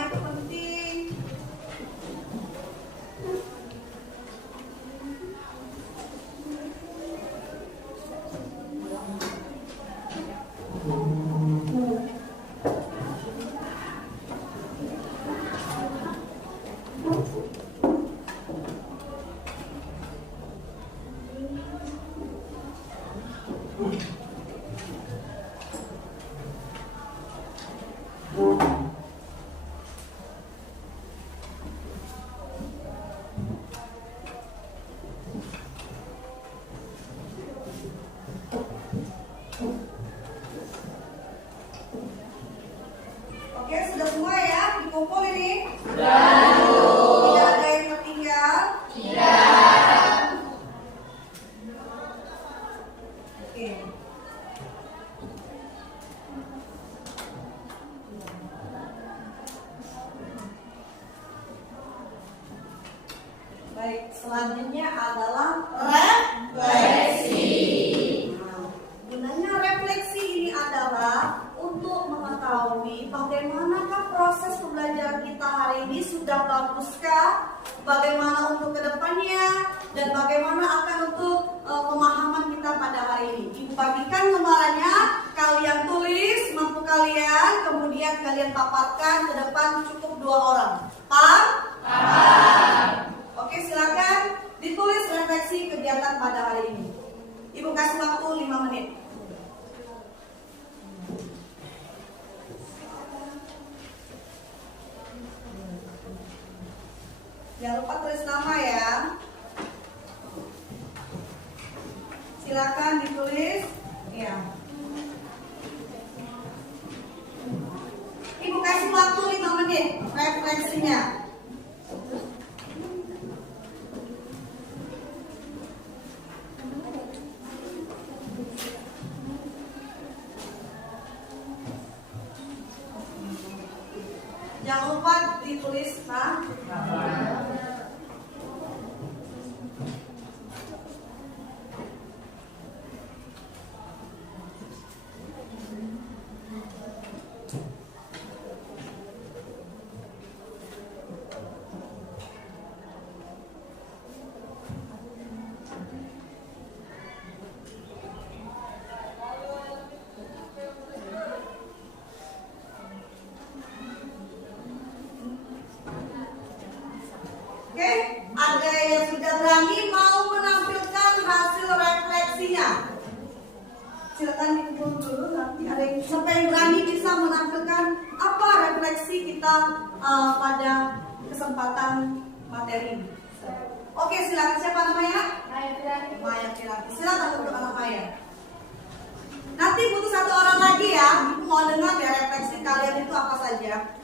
Tidak ada yang tertinggal? Oke. Baik, selanjutnya adalah refleksi. Nah, gunanya refleksi ini adalah untuk mengetahui bagaimanakah proses pembelajaran kita hari ini, sudah baguskah, bagaimana untuk kedepannya, dan bagaimana akan untuk pemahaman kita pada hari ini. Ibu bagikan lembarannya, kalian tulis mampu kalian, kemudian kalian paparkan ke depan, cukup 2 orang. Paham? Oke, silakan ditulis refleksi kegiatan pada hari ini. Ibu kasih waktu 5 menit. Jangan lupa tulis nama ya. Silakan ditulis. Ya. Ibu kasih waktu 5 menit refleksinya. Jangan lupa ditulis nama. Oke, ada yang sudah berani mau menampilkan hasil refleksinya? Silakan dikumpul dulu, nanti ada yang siapa yang berani bisa menampilkan apa refleksi kita pada kesempatan materi. Oke, silakan, siapa namanya? Maya Kirati. Silakan untuk anak Maya. Nanti butuh 1 orang lagi ya. Ibu mau dengar ya refleksi kalian itu apa saja.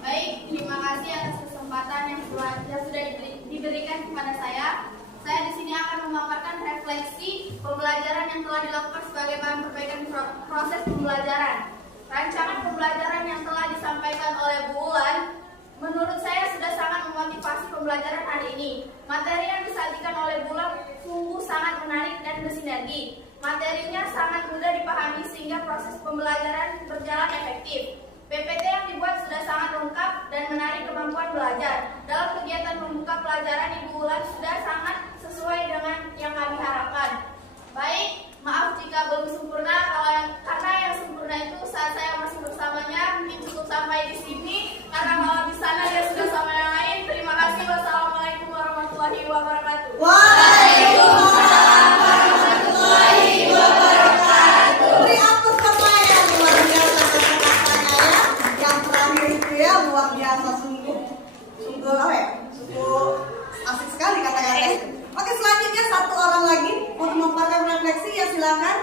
Baik, terima kasih atas kesempatan yang sudah diberikan kepada saya. Saya di sini akan memaparkan refleksi pembelajaran yang telah dilakukan sebagai bahan perbaikan proses pembelajaran. Rancangan pembelajaran yang telah disampaikan oleh Bu Ulan menurut saya sudah sangat memotivasi pembelajaran hari ini. Materi yang disajikan oleh Bu Ulan sungguh sangat menarik dan bersinergi. Materinya sangat mudah dipahami sehingga proses pembelajaran berjalan efektif. PPT yang dibuat sudah sangat lengkap dan menarik kemampuan belajar. Dalam kegiatan membuka pelajaran, Ibu Ulan sudah sangat sesuai dengan yang kami harapkan. Baik, maaf jika belum sempurna, karena yang sempurna itu saat saya masih bersamanya. Mungkin cukup sampai di sini, karena kalau di sana dia sudah sama yang lain. Terima kasih. Wassalamualaikum warahmatullahi wabarakatuh. Waalaikumsalam warahmatullahi wabarakatuh. Beri aplaus sama yang luar biasa kata-katanya ya. Yang terakhir itu ya luar biasa, sungguh apa ya? Sungguh asik sekali kata-katanya. Oke, selanjutnya 1 orang lagi untuk memaparkan refleksi ya, silakan.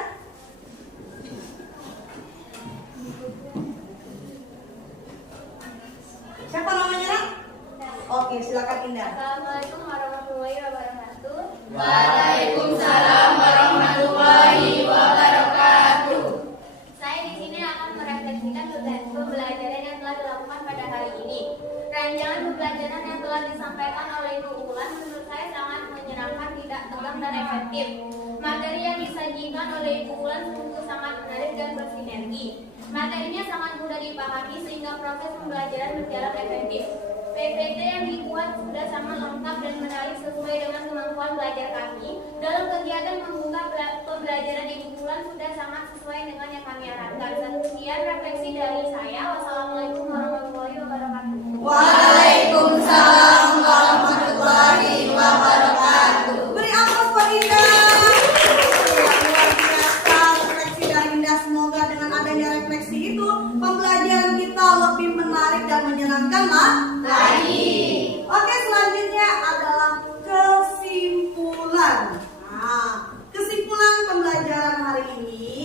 Siapa namanya, Nak? Oke, silakan Indah. Assalamualaikum warahmatullahi wabarakatuh. Waalaikumsalam warahmatullahi wabarakatuh. Saya di sini akan merefleksikan pembelajaran yang telah dilakukan pada hari ini. Rancangan pembelajaran yang telah disampaikan oleh Ibu Ulan menurut saya sangat menyenangkan, tidak tegang dan efektif. Materi yang disajikan oleh Ibu Ulan sungguh sangat menarik dan bersinergi. Materinya sangat mudah dipahami sehingga proses pembelajaran berjalan efektif. PPT yang dibuat sudah sangat lengkap dan menarik sesuai dengan kemampuan belajar kami. Dalam kegiatan membuka pembelajaran Ibu Ulan sudah sangat sesuai dengan yang kami harapkan. Sekian refleksi dari saya. Wassalamualaikum warahmatullahi wabarakatuh. Waalaikumsalam warahmatullahi wabarakatuh. Beri aplaus buat Indah. Luar biasa refleksi dari Indah. Semoga dengan adanya refleksi itu pembelajaran kita lebih menarik dan menyenangkan lagi. Oke, selanjutnya adalah kesimpulan. Nah, kesimpulan pembelajaran hari ini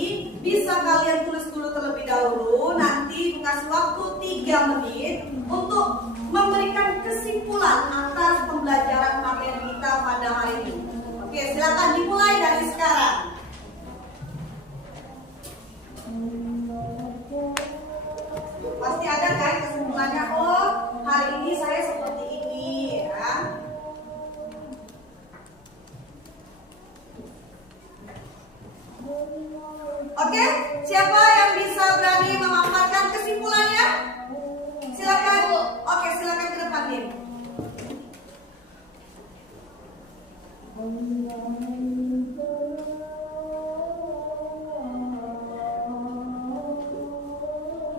bisa kalian tulis dulu terlebih dahulu. Nanti kasih waktu 3 menit untuk memberikan kesimpulan atas pembelajaran materi kita pada hari ini. Oke, silakan dimulai dari sekarang. Pasti ada kan kesimpulannya, oh hari ini saya seperti ini ya. Oke, siapa yang bisa berani memaparkan kesimpulannya? Silakan. Oke, silakan ke depan nih.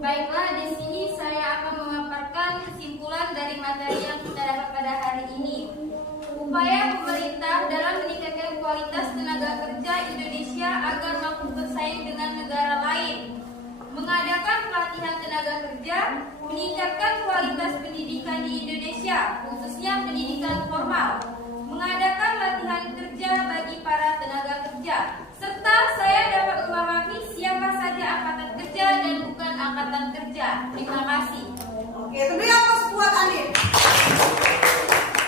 Baiklah, di sini saya akan memaparkan kesimpulan dari materi yang kita dapat pada hari ini. Upaya pemerintah dalam meningkatkan kualitas tenaga kerja Indonesia agar mampu bersaing dengan negara lain. Mengadakan pelatihan tenaga kerja, meningkatkan kualitas pendidikan di Indonesia, khususnya pendidikan formal. Mengadakan latihan kerja bagi para tenaga kerja, serta saya dapat memahami siapa saja angkatan kerja dan bukan angkatan kerja. Terima kasih. Oke, beri aplaus buat Andin.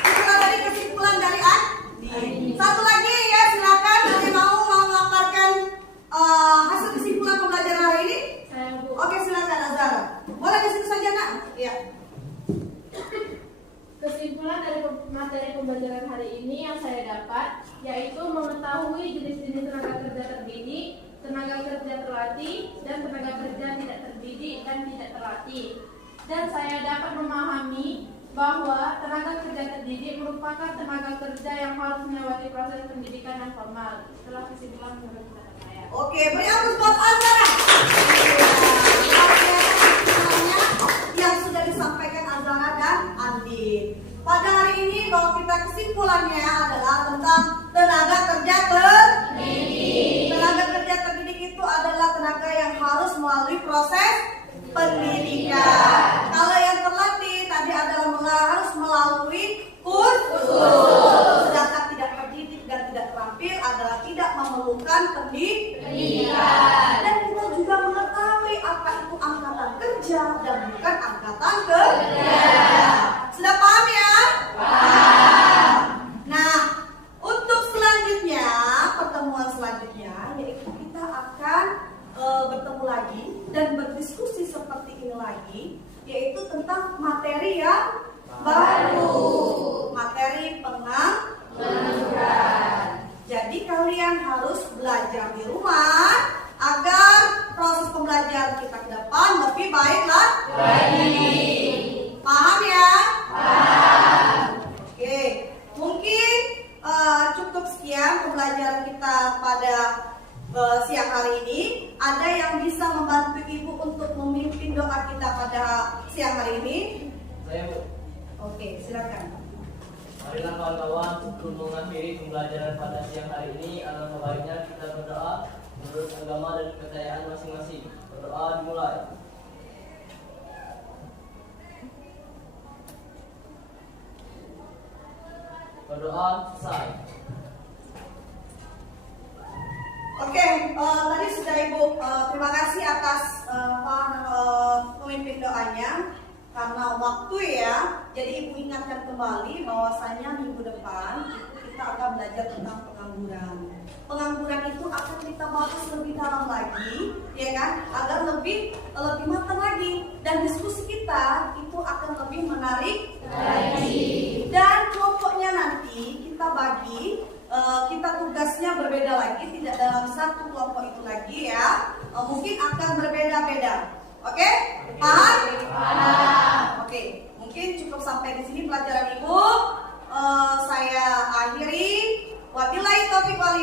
Itulah tadi kesimpulan dari Andin. Satu lagi ya, silakan. Nanti mau memaparkan hasil kesimpulan pembelajaran hari ini? Saya, Bu. Oke, silakan Azhara. Boleh di situ saja, Nak? Iya. Kesimpulan dari materi pembelajaran hari ini yang saya dapat yaitu mengetahui jenis-jenis tenaga kerja terdidik, tenaga kerja terlatih, dan tenaga kerja tidak terdidik dan tidak terlatih. Dan saya dapat memahami bahwa tenaga kerja terdidik merupakan tenaga kerja yang harus melewati proses pendidikan yang formal. Itulah kesimpulan menurut saya. Oke, beri aplaus buat Azhara. Yang sudah disampaikan Azhara dan Andin. Pada hari ini bahwa kita kesimpulannya adalah tentang tenaga kerja terdidik. Tenaga kerja terdidik itu adalah tenaga yang harus melalui proses pendidikan. Kalau yang terlatih tadi adalah harus melalui kursus. Sedangkan tidak terdidik dan tidak terampil adalah tidak memerlukan pendidikan. Dan kita juga mengetahui apa itu angkatan kerja dan bukan angkatan kerja. Sudah paham ya? Paham. Nah, untuk selanjutnya, pertemuan selanjutnya yaitu kita akan bertemu lagi dan berdiskusi seperti ini lagi, yaitu tentang materi yang baru, materi pengangguran. Jadi kalian harus belajar di rumah agar proses pembelajaran kita ke depan lebih baik lagi. Paham ya? Paham. Oke, mungkin cukup sekian pembelajaran kita pada siang hari ini. Ada yang bisa membantu Ibu untuk memimpin doa kita pada siang hari ini? Saya, Bu. Oke, silakan. Marilah kawan-kawan, sebelum mengakhiri pembelajaran pada siang hari ini, alangkah baiknya kita berdoa menurut agama dan kepercayaan masing-masing. Berdoa dimulai. Berdoa selesai. Oke, tadi sudah Ibu terima kasih atas pemimpin doanya. Karena waktu ya, jadi Ibu ingatkan kembali bahwasanya minggu depan kita akan belajar tentang pengangguran. Pengangguran itu akan kita bahas lebih dalam lagi, ya kan? Agar lebih matang lagi, dan diskusi kita itu akan lebih menarik lagi. Dan kelompoknya nanti kita bagi, kita tugasnya berbeda lagi, tidak dalam satu kelompok itu lagi ya. Mungkin akan berbeda-beda. Oke? Paham? Paham. Oke, mungkin cukup sampai di sini pelajaran Ibu. Saya akhiri. Wabillahi taufiq wal